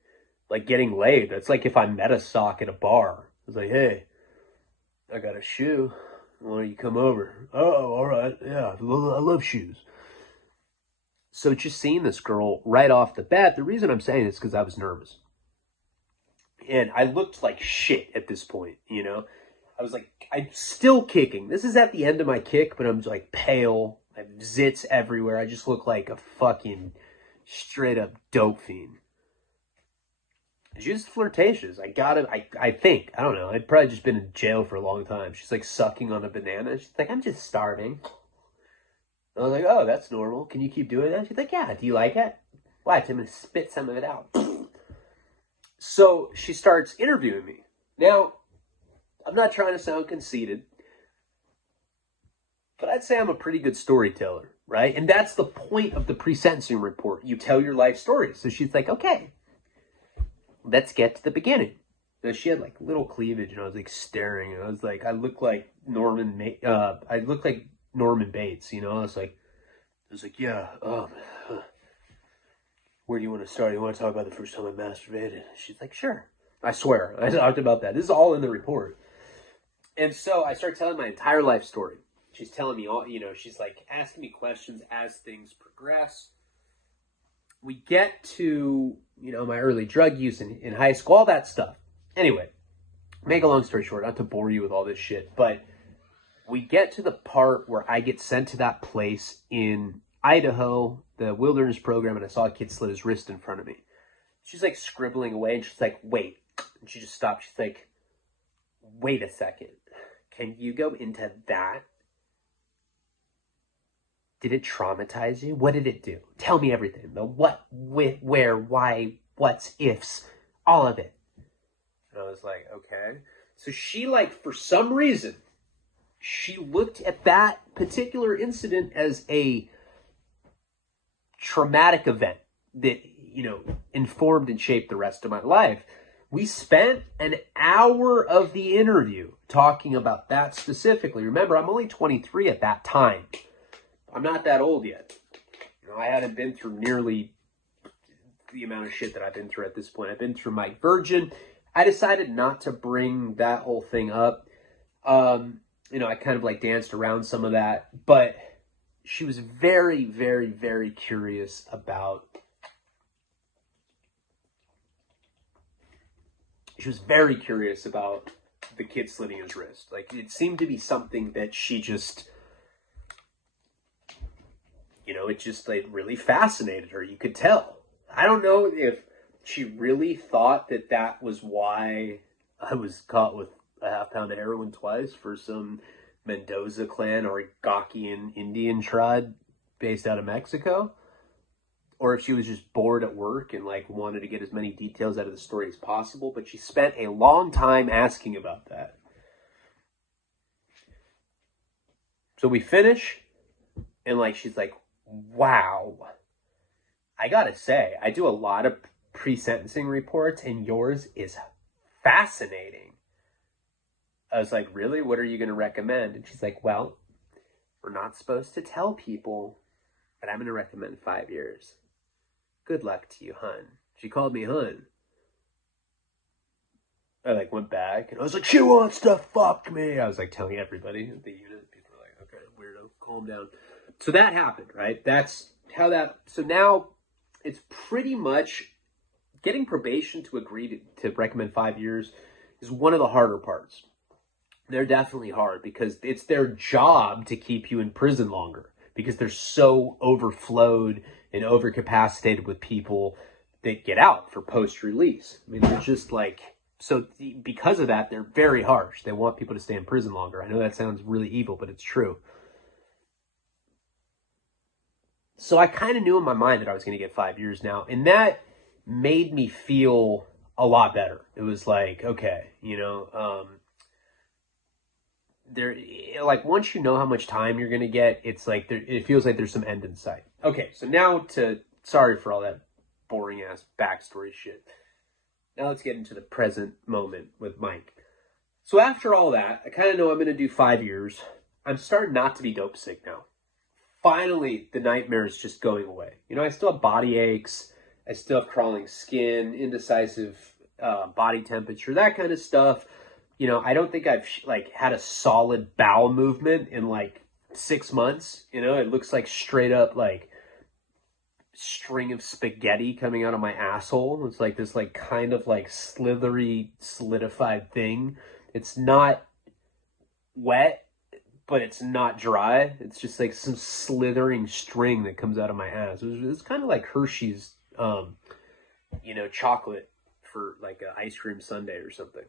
getting laid. That's like if I met a sock at a bar. I was like, hey, I got a shoe. Why don't you come over? Oh, all right. Yeah, I love shoes. So just seeing this girl right off the bat, the reason I'm saying this is because I was nervous. And I looked like shit at this point, you know? I was like, I'm still kicking. This is at the end of my kick, but I'm just like pale. I have zits everywhere. I just look like a fucking straight up dope fiend. She's flirtatious. I think. I don't know. I'd probably just been in jail for a long time. She's like sucking on a banana. She's like, I'm just starving. I was like, oh, that's normal. Can you keep doing that? She's like, yeah. Do you like it? Watch, I'm going to spit some of it out. So she starts interviewing me. Now, I'm not trying to sound conceited, but I'd say I'm a pretty good storyteller, right? And that's the point of the pre-sentencing report. You tell your life story. So she's like, okay, let's get to the beginning. So she had like little cleavage, and I was like staring, and I was like, I look like Norman Bates, you know? I was like, yeah, where do you want to start? You want to talk about the first time I masturbated? She's like, sure. I swear, I talked about that. This is all in the report. And so I start telling my entire life story. She's telling me all, you know, she's like asking me questions as things progress. We get to, you know, my early drug use in high school, all that stuff. Anyway, make a long story short, not to bore you with all this shit, but we get to the part where I get sent to that place in Idaho, the wilderness program, and I saw a kid slit his wrist in front of me. She's like scribbling away, and she's like, wait. And she just stopped. She's like, wait a second. Can you go into that? Did it traumatize you? What did it do? Tell me everything. The what, where, why, what's, ifs, all of it. And I was like, okay. So she, like, for some reason, she looked at that particular incident as a traumatic event that, you know, informed and shaped the rest of my life. We spent an hour of the interview talking about that specifically. Remember, I'm only 23 at that time. I'm not that old yet. You know, I hadn't been through nearly the amount of shit that I've been through at this point. I've been through my virgin. I decided not to bring that whole thing up. You know, I kind of like danced around some of that, but she was very, very, very curious about. She was very curious about the kid slitting his wrist. Like, it seemed to be something that she just, you know, it just like really fascinated her. You could tell. I don't know if she really thought that that was why I was caught with a half pound of heroin twice for some Mendoza clan or Gakian Indian tribe based out of Mexico. Or if she was just bored at work and like wanted to get as many details out of the story as possible. But she spent a long time asking about that. So we finish, and like she's like, wow. I gotta say, I do a lot of pre-sentencing reports, and yours is fascinating. I was like, really? What are you going to recommend? And she's like, well, we're not supposed to tell people, but I'm going to recommend 5 years. Good luck to you, hun. She called me hun. I like went back, and I was like, she wants to fuck me. I was like telling everybody at the unit. People were like, okay, weirdo, calm down. So that happened, right? That's how that, so now it's pretty much getting probation to agree to recommend 5 years is one of the harder parts. They're definitely hard because it's their job to keep you in prison longer because they're so overflowed and overcapacitated with people that get out for post-release. I mean, they're just like, so because of that, they're very harsh. They want people to stay in prison longer. I know that sounds really evil, but it's true. So I kind of knew in my mind that I was going to get 5 years now, and that made me feel a lot better. It was like, okay, you know, there, like once you know how much time you're going to get, it's like, it feels like there's some end in sight. Okay, so now sorry for all that boring ass backstory shit. Now let's get into the present moment with Mike. So after all that, I kind of know I'm going to do 5 years. I'm starting not to be dope sick now. finally the nightmare is just going away. You know, I still have body aches. I still have crawling skin, indecisive body temperature, that kind of stuff. You know, I don't think I've like had a solid bowel movement in like 6 months. You know, it looks like straight up like string of spaghetti coming out of my asshole. It's like this like kind of like slithery, solidified thing. It's not wet, but it's not dry. It's just like some slithering string that comes out of my ass. It's kind of like Hershey's, you know, chocolate for like an ice cream sundae or something.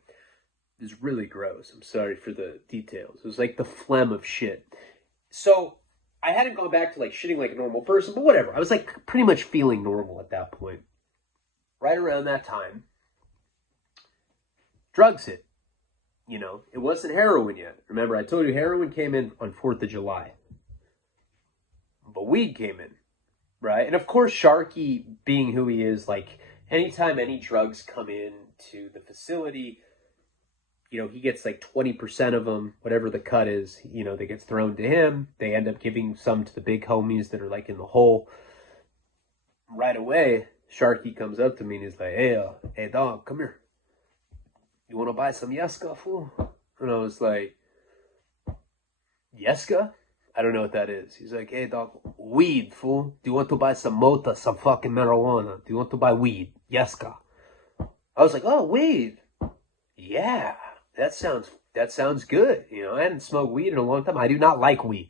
It's really gross. I'm sorry for the details. It was like the phlegm of shit. So I hadn't gone back to like shitting like a normal person, but whatever. I was like pretty much feeling normal at that point. Right around that time, drugs hit. You know, it wasn't heroin yet. Remember, I told you heroin came in on 4th of July. But weed came in, right? And of course, Sharky, being who he is, like, anytime any drugs come in to the facility, you know, he gets like 20% of them, whatever the cut is, you know, that gets thrown to him. They end up giving some to the big homies that are like in the hole. Right away, Sharky comes up to me and he's like, hey dog, come here. You want to buy some Yeska, fool? And I was like, Yeska? I don't know what that is. He's like, hey, dog, weed, fool. Do you want to buy some mota, some fucking marijuana? Do you want to buy weed? Yeska. I was like, oh, weed. Yeah, that sounds good. You know, I hadn't smoked weed in a long time. I do not like weed.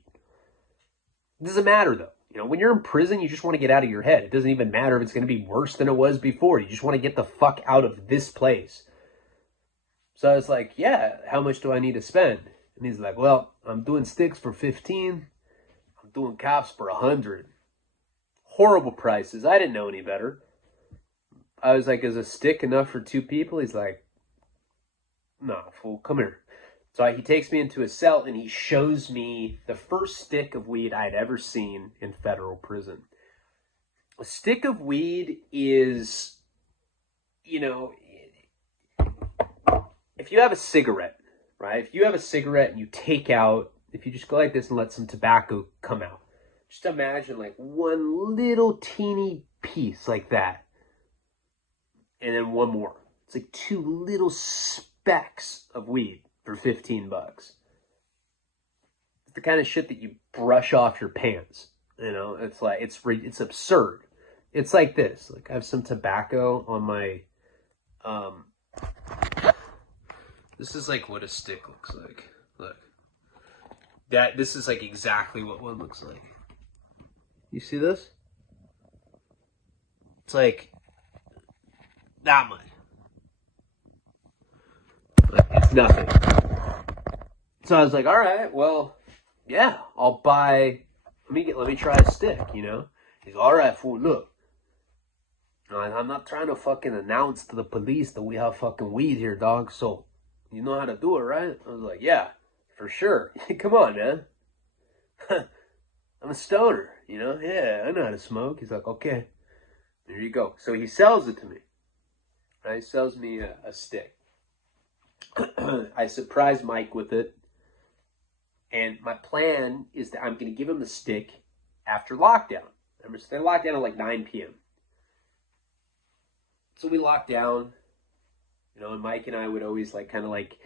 It doesn't matter, though. You know, when you're in prison, you just want to get out of your head. It doesn't even matter if it's going to be worse than it was before. You just want to get the fuck out of this place. So I was like, yeah, how much do I need to spend? And he's like, well, I'm doing sticks for 15. I'm doing cops for 100. Horrible prices. I didn't know any better. I was like, is a stick enough for 2 people? He's like, nah, fool, come here. So he takes me into a cell and he shows me the first stick of weed I'd ever seen in federal prison. A stick of weed is, you know, if you have a cigarette, right? If you have a cigarette and you take out, if you just go like this and let some tobacco come out, just imagine like one little teeny piece like that. And then one more. It's like 2 little specks of weed for $15. It's the kind of shit that you brush off your pants. You know, it's like, it's absurd. It's like this. Like I have some tobacco on my, this is like what a stick looks like. Look. This is like exactly what one looks like. You see this? It's like that much. Like, it's nothing. So I was like, all right, well, yeah, I'll buy, let me try a stick, you know? He's all right, fool, look. I'm not trying to fucking announce to the police that we have fucking weed here, dog, so you know how to do it, right? I was like, yeah, for sure. Come on, man. I'm a stoner, you know? Yeah, I know how to smoke. He's like, okay, there you go. So he sells it to me. Right? He sells me a stick. I surprise Mike with it. And my plan is that I'm going to give him the stick after lockdown. Remember, so they locked down at like 9 p.m. So we locked down. You know, and Mike and I would always like kind of like,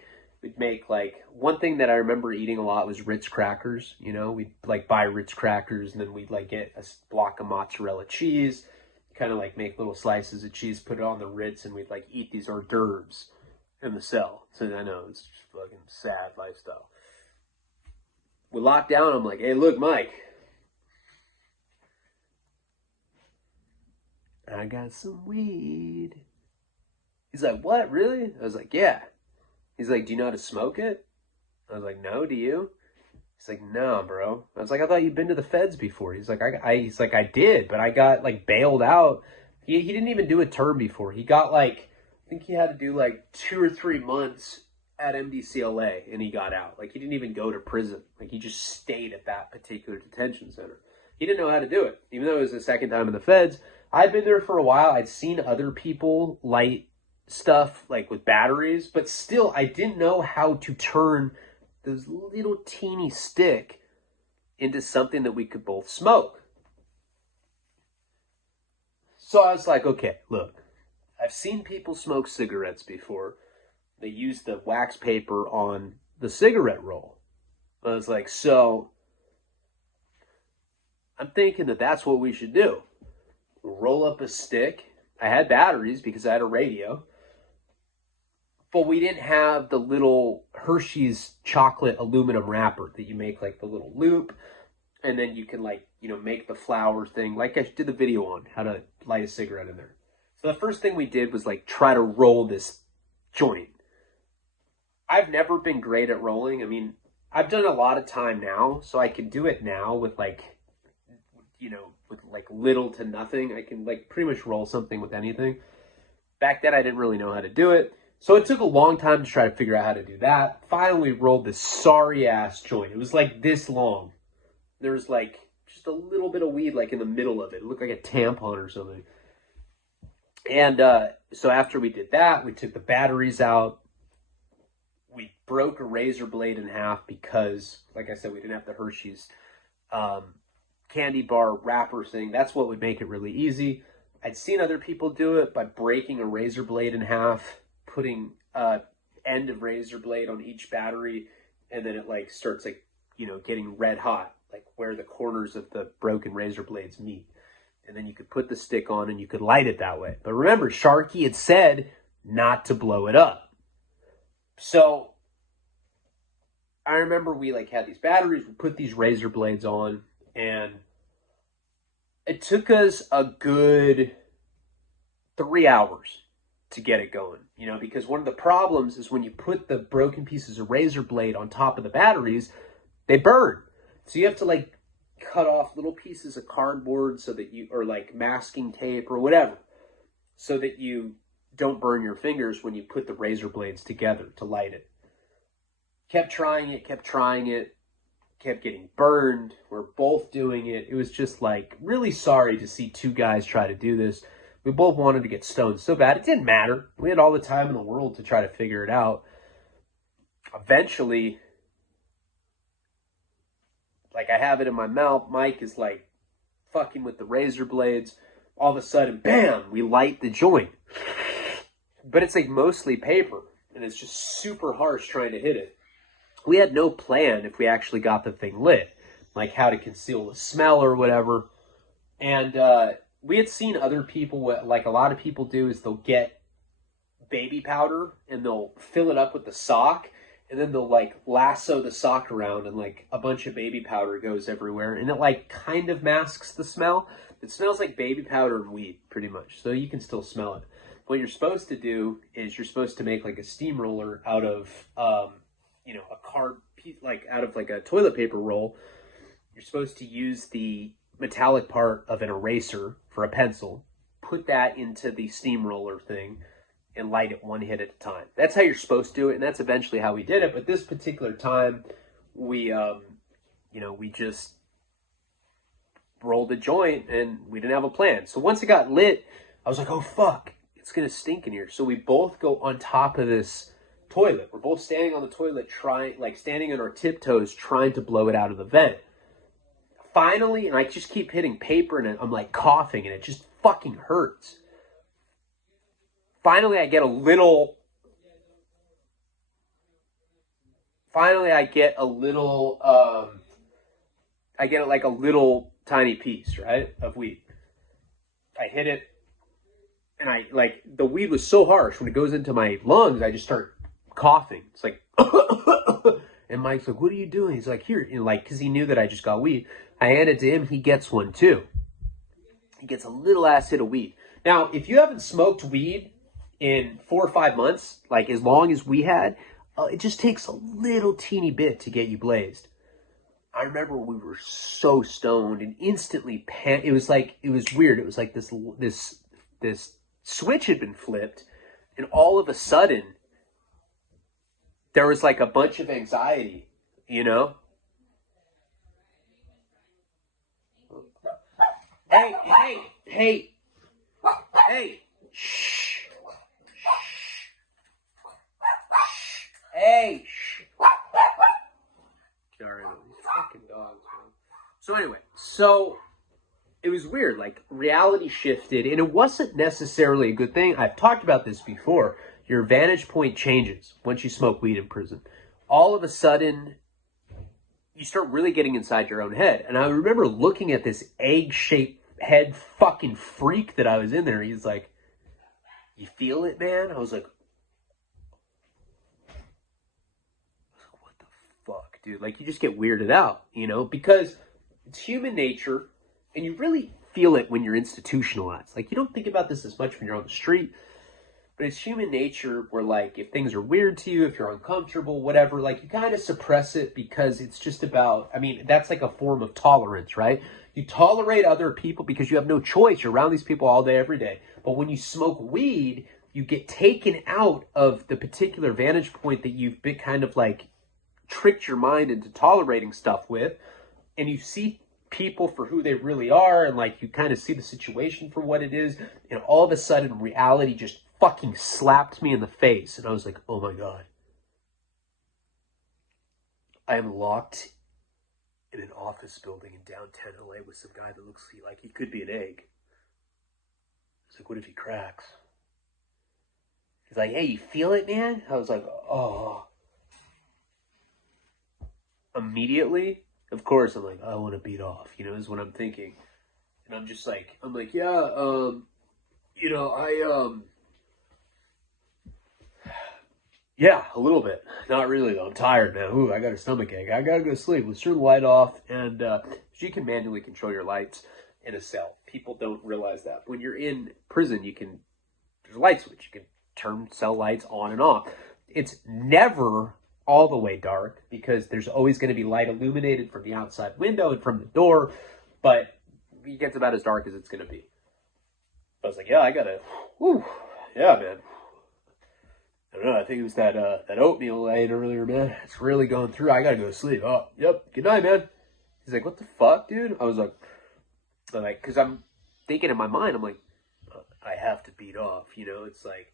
we'd make like, one thing that I remember eating a lot was Ritz crackers. You know, we'd like buy Ritz crackers and then we'd like get a block of mozzarella cheese, kind of like make little slices of cheese, put it on the Ritz, and we'd like eat these hors d'oeuvres in the cell. So I know it's just fucking sad lifestyle. We locked down. I'm like, hey, look, Mike, I got some weed. He's like, what, really? I was like, yeah. He's like, do you know how to smoke it? I was like, no, do you? He's like, no, bro. I was like, I thought you'd been to the feds before. He's like, I did, but I got like bailed out. He didn't even do a term before. He got like, I think he had to do like 2 or 3 months at MDCLA and he got out. Like he didn't even go to prison. Like he just stayed at that particular detention center. He didn't know how to do it. Even though it was the second time in the feds, I'd been there for a while. I'd seen other people light stuff like with batteries, but still I didn't know how to turn this little teeny stick into something that we could both smoke. So I was like, okay, look, I've seen people smoke cigarettes before. They use the wax paper on the cigarette roll. I was like, so I'm thinking that that's what we should do. Roll up a stick. I had batteries because I had a radio. But we didn't have the little Hershey's chocolate aluminum wrapper that you make like the little loop. And then you can like, you know, make the flower thing. Like I did the video on how to light a cigarette in there. So the first thing we did was like try to roll this joint. I've never been great at rolling. I mean, I've done a lot of time now, so I can do it now with like, you know, with like little to nothing. I can like pretty much roll something with anything. Back then I didn't really know how to do it. So it took a long time to try to figure out how to do that. Finally rolled this sorry ass joint. It was like this long. There was like just a little bit of weed like in the middle of it. It looked like a tampon or something. And so after we did that, we took the batteries out. We broke a razor blade in half because, like I said, we didn't have the Hershey's candy bar wrapper thing. That's what would make it really easy. I'd seen other people do it by breaking a razor blade in half, putting end of razor blade on each battery, and then it like starts like, you know, getting red hot, like where the corners of the broken razor blades meet. And then you could put the stick on and you could light it that way. But remember, Sharky had said not to blow it up. So I remember we like had these batteries, we put these razor blades on, and it took us a good 3 hours to get it going, you know, because one of the problems is when you put the broken pieces of razor blade on top of the batteries, they burn. So you have to like cut off little pieces of cardboard so that you, or like masking tape or whatever, so that you don't burn your fingers when you put the razor blades together to light it. Kept trying it, kept getting burned. We're both doing it. It was just like really sorry to see two guys try to do this. We both wanted to get stoned so bad. It didn't matter. We had all the time in the world to try to figure it out. Eventually, like I have it in my mouth. Mike is like fucking with the razor blades. All of a sudden, bam, we light the joint. But it's like mostly paper. And it's just super harsh trying to hit it. We had no plan if we actually got the thing lit. Like how to conceal the smell or whatever. And we had seen other people, like a lot of people do, is they'll get baby powder and they'll fill it up with the sock. And then they'll like lasso the sock around and like a bunch of baby powder goes everywhere. And it like kind of masks the smell. It smells like baby powder and weed pretty much. So you can still smell it. What you're supposed to do is you're supposed to make like a steamroller out of, you know, a card piece, like out of like a toilet paper roll. You're supposed to use the metallic part of an eraser for a pencil, put that into the steamroller thing, and light it one hit at a time. That's how you're supposed to do it, and that's eventually how we did it. But this particular time, we, you know, we just rolled a joint, and we didn't have a plan. So once it got lit, I was like, oh, fuck, it's going to stink in here. So we both go on top of this toilet. We're both standing on the toilet, standing on our tiptoes, trying to blow it out of the vent. Finally, and I just keep hitting paper, and I'm like coughing, and it just fucking hurts. Finally, I get a little like a little tiny piece, right, of weed. I hit it, and I, like, the weed was so harsh, when it goes into my lungs, I just start coughing. It's like, and Mike's like, what are you doing? He's like, here, and like, because he knew that I just got weed. I hand it to him, he gets one too. He gets a little ass hit of weed. Now, if you haven't smoked weed in 4 or 5 months, like as long as we had, it just takes a little teeny bit to get you blazed. I remember we were so stoned and instantly it was weird. It was like this switch had been flipped, and all of a sudden there was like a bunch of anxiety, you know? Hey, shh. Hey, shh. Sorry, these fucking dogs, man. So anyway, it was weird. Like, reality shifted, and it wasn't necessarily a good thing. I've talked about this before. Your vantage point changes once you smoke weed in prison. All of a sudden, you start really getting inside your own head. And I remember looking at this egg-shaped head fucking freak that I was in there. He's like, "You feel it, man?" I was like, what the fuck, dude? Like, you just get weirded out, you know? Because it's human nature, and you really feel it when you're institutionalized. Like, you don't think about this as much when you're on the street, but it's human nature where, like, if things are weird to you, if you're uncomfortable, whatever, like, you kind of suppress it because it's just about, I mean, that's like a form of tolerance, right? You tolerate other people because you have no choice. You're around these people all day, every day. But when you smoke weed, you get taken out of the particular vantage point that you've been kind of like tricked your mind into tolerating stuff with, and you see people for who they really are, and like you kind of see the situation for what it is, and all of a sudden reality just fucking slapped me in the face, and I was like, oh my god, I am locked in an office building in downtown LA with some guy that looks like he could be an egg. It's like, what if he cracks? He's like, hey, you feel it, man? I was like, oh. Immediately, of course, I'm like, I want to beat off, you know, is what I'm thinking. And I'm just like, yeah, you know, yeah, a little bit. Not really, though. I'm tired, man. Ooh, I got a stomach ache. I got to go to sleep. Let's turn the light off. And you can manually control your lights in a cell. People don't realize that. When you're in prison, there's a light switch. You can turn cell lights on and off. It's never all the way dark because there's always going to be light illuminated from the outside window and from the door, but it gets about as dark as it's going to be. I was like, yeah, I got to, yeah, man. I don't know, I think it was that oatmeal I ate earlier, man. It's really going through. I got to go to sleep. Oh, yep, good night, man. He's like, what the fuck, dude? I was like, because I'm thinking in my mind, I'm like, I have to beat off, you know? It's like,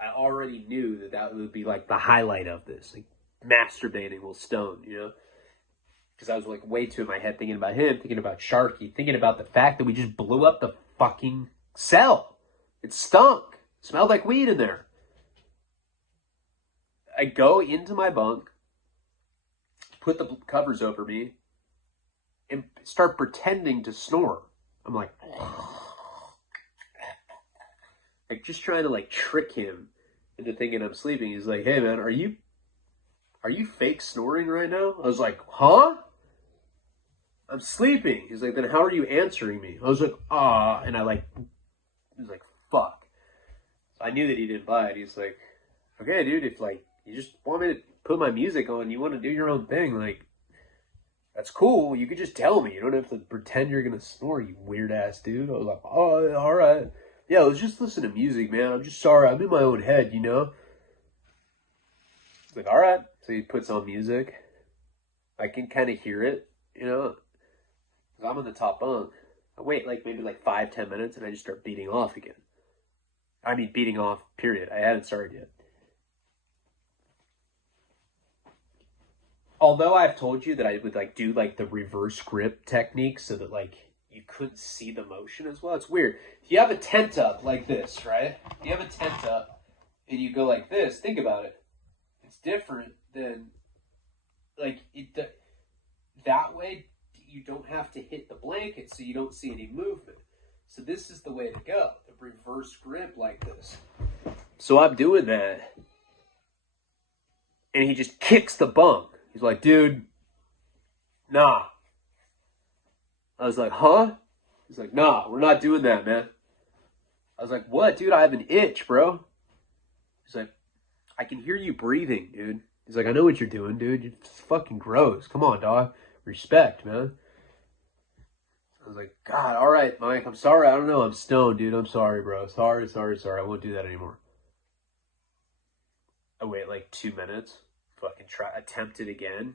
I already knew that would be like the highlight of this, like masturbating while stoned, you know? Because I was like way too in my head thinking about him, thinking about Sharky, thinking about the fact that we just blew up the fucking cell. It stunk. It smelled like weed in there. I go into my bunk, put the covers over me, and start pretending to snore. I'm like just trying to like trick him into thinking I'm sleeping. He's like, hey man, are you fake snoring right now? I was like, huh? I'm sleeping. He's like, then how are you answering me? I was like, and he was like, fuck. So I knew that he didn't buy it. He's like, okay, dude, if like you just want me to put my music on, you want to do your own thing, like, that's cool. You could just tell me. You don't have to pretend you're going to snore, you weird ass dude. I was like, oh, all right. Yeah, let's just listen to music, man. I'm just sorry. I'm in my own head, you know? He's like, all right. So he puts on music. I can kind of hear it, you know? 'Cause I'm on the top bunk. I wait like maybe like 5-10 minutes and I just start beating off again. I mean, beating off, period. I hadn't started yet. Although I've told you that I would like do like the reverse grip technique so that like you couldn't see the motion as well. It's weird. If you have a tent up like this, right? If you have a tent up and you go like this, think about it. It's different than like that way you don't have to hit the blanket so you don't see any movement. So this is the way to go. The reverse grip like this. So I'm doing that. And he just kicks the bunk. He's like, dude, nah. I was like, huh? He's like, nah, we're not doing that, man. I was like, what, dude? I have an itch, bro. He's like, I can hear you breathing, dude. He's like, I know what you're doing, dude. It's fucking gross. Come on, dog. Respect, man. I was like, God, all right, Mike. I'm sorry. I don't know. I'm stoned, dude. I'm sorry, bro. Sorry. I won't do that anymore. I wait like 2 minutes. Fucking attempt it again.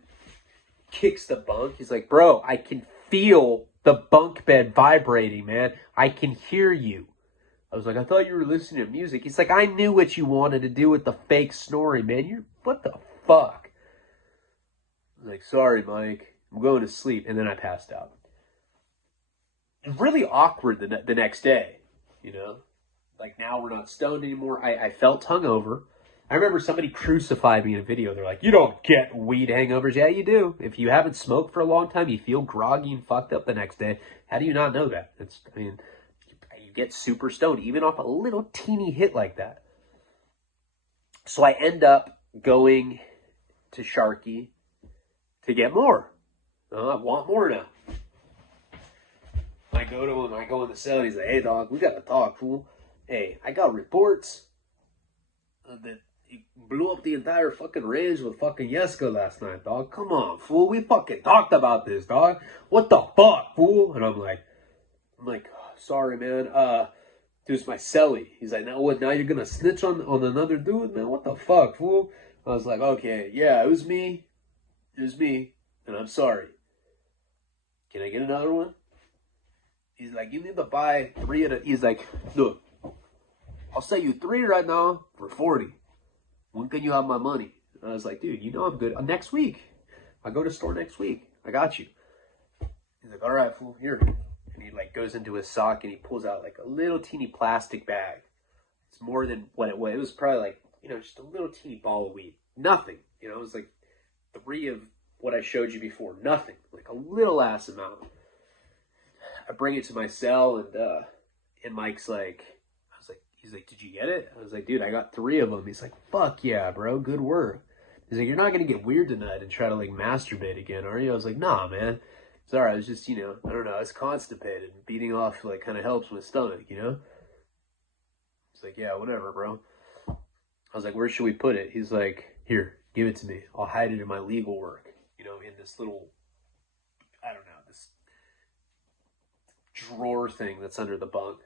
Kicks the bunk. He's like, bro, I can feel the bunk bed vibrating, man. I can hear you. I was like, I thought you were listening to music. He's like, I knew what you wanted to do with the fake snoring, man. What the fuck? I was like, sorry, Mike. I'm going to sleep. And then I passed out. really awkward the next day, you know? Like, now we're not stoned anymore. I felt hungover. I remember somebody crucified me in a video. They're like, you don't get weed hangovers. Yeah, you do. If you haven't smoked for a long time, you feel groggy and fucked up the next day. How do you not know that? You get super stoned, even off a little teeny hit like that. So I end up going to Sharky to get more. I want more now. I go to him, I go in the cell, and he's like, hey, dog, we gotta talk, fool. Hey, I got reports that you blew up the entire fucking range with fucking Yeska last night, dog. Come on, fool. We fucking talked about this, dog. What the fuck, fool? And I'm like, oh, sorry, man. Dude's my cellie. He's like, now what? Now you're gonna snitch on another dude, man? What the fuck, fool? I was like, okay, yeah, it was me. It was me, and I'm sorry. Can I get another one? He's like, you need to buy 3 of the. He's like, look, I'll sell you 3 right now for 40. When can you have my money? And I was like, dude, you know I'm good. Next week. I go to store next week. I got you. He's like, all right, fool, here. And he like goes into his sock and he pulls out like a little teeny plastic bag. It's more than what it was. It was probably like, just a little teeny ball of weed. Nothing. It was like 3 of what I showed you before. Nothing. Like a little ass amount. I bring it to my cell and Mike's like, he's like, did you get it? I was like, dude, I got 3 of them. He's like, fuck yeah, bro, good work. He's like, you're not going to get weird tonight and try to like masturbate again, are you? I was like, nah, man. It's all right. I was just, I don't know. I was constipated. Beating off like kind of helps my stomach, He's like, yeah, whatever, bro. I was like, where should we put it? He's like, here, give it to me. I'll hide it in my legal work, in this little, I don't know, this drawer thing that's under the bunk.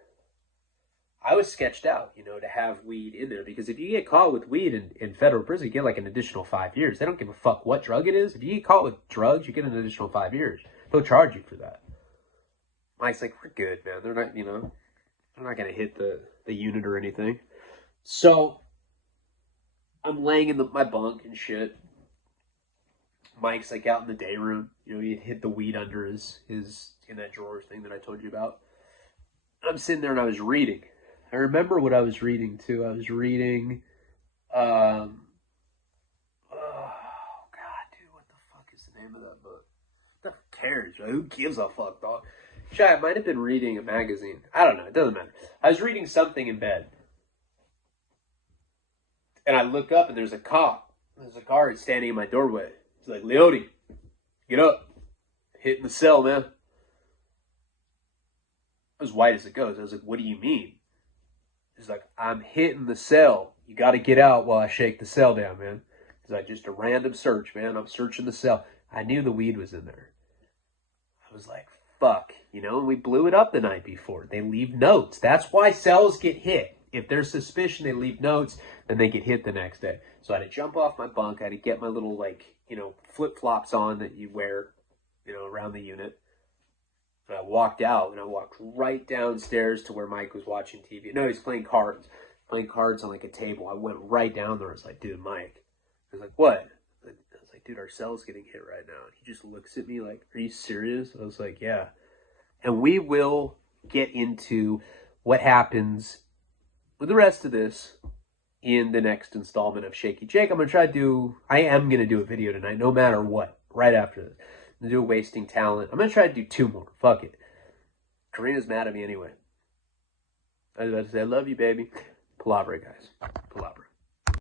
I was sketched out, to have weed in there, because if you get caught with weed in federal prison, you get like an additional 5 years. They don't give a fuck what drug it is. If you get caught with drugs, you get an additional 5 years. They'll charge you for that. Mike's like, we're good, man. They're not, they're not going to hit the unit or anything. So I'm laying in my bunk and shit. Mike's like out in the day room. He hid the weed under his in that drawer thing that I told you about. I'm sitting there and I was reading. I remember what I was reading too. I was reading, oh God, dude, what the fuck is the name of that book? Who cares? Right? Who gives a fuck, dog? Shit, I might have been reading a magazine. I don't know. It doesn't matter. I was reading something in bed, and I look up and there's a cop. There's a guard standing in my doorway. He's like, Leone, get up. Hitting the cell, man. As white as it goes. I was like, what do you mean? He's like, I'm hitting the cell. You got to get out while I shake the cell down, man. He's like, just a random search, man. I'm searching the cell. I knew the weed was in there. I was like, fuck. And we blew it up the night before. They leave notes. That's why cells get hit. If there's suspicion, they leave notes, then they get hit the next day. So I had to jump off my bunk. I had to get my little, flip-flops on that you wear, around the unit. And I walked out, and I walked right downstairs to where Mike was watching TV. No, he's playing cards. Playing cards on, like, a table. I went right down there. I was like, dude, Mike. I was like, what? I was like, dude, our cell's getting hit right now. And he just looks at me like, are you serious? I was like, yeah. And we will get into what happens with the rest of this in the next installment of Shaky Jake. I am going to do a video tonight, no matter what, right after this. I'm going to do Wasting Talent. I'm going to try to do 2 more. Fuck it. Karina's mad at me anyway. I was about to say, I love you, baby. Palabre, guys. Palabre.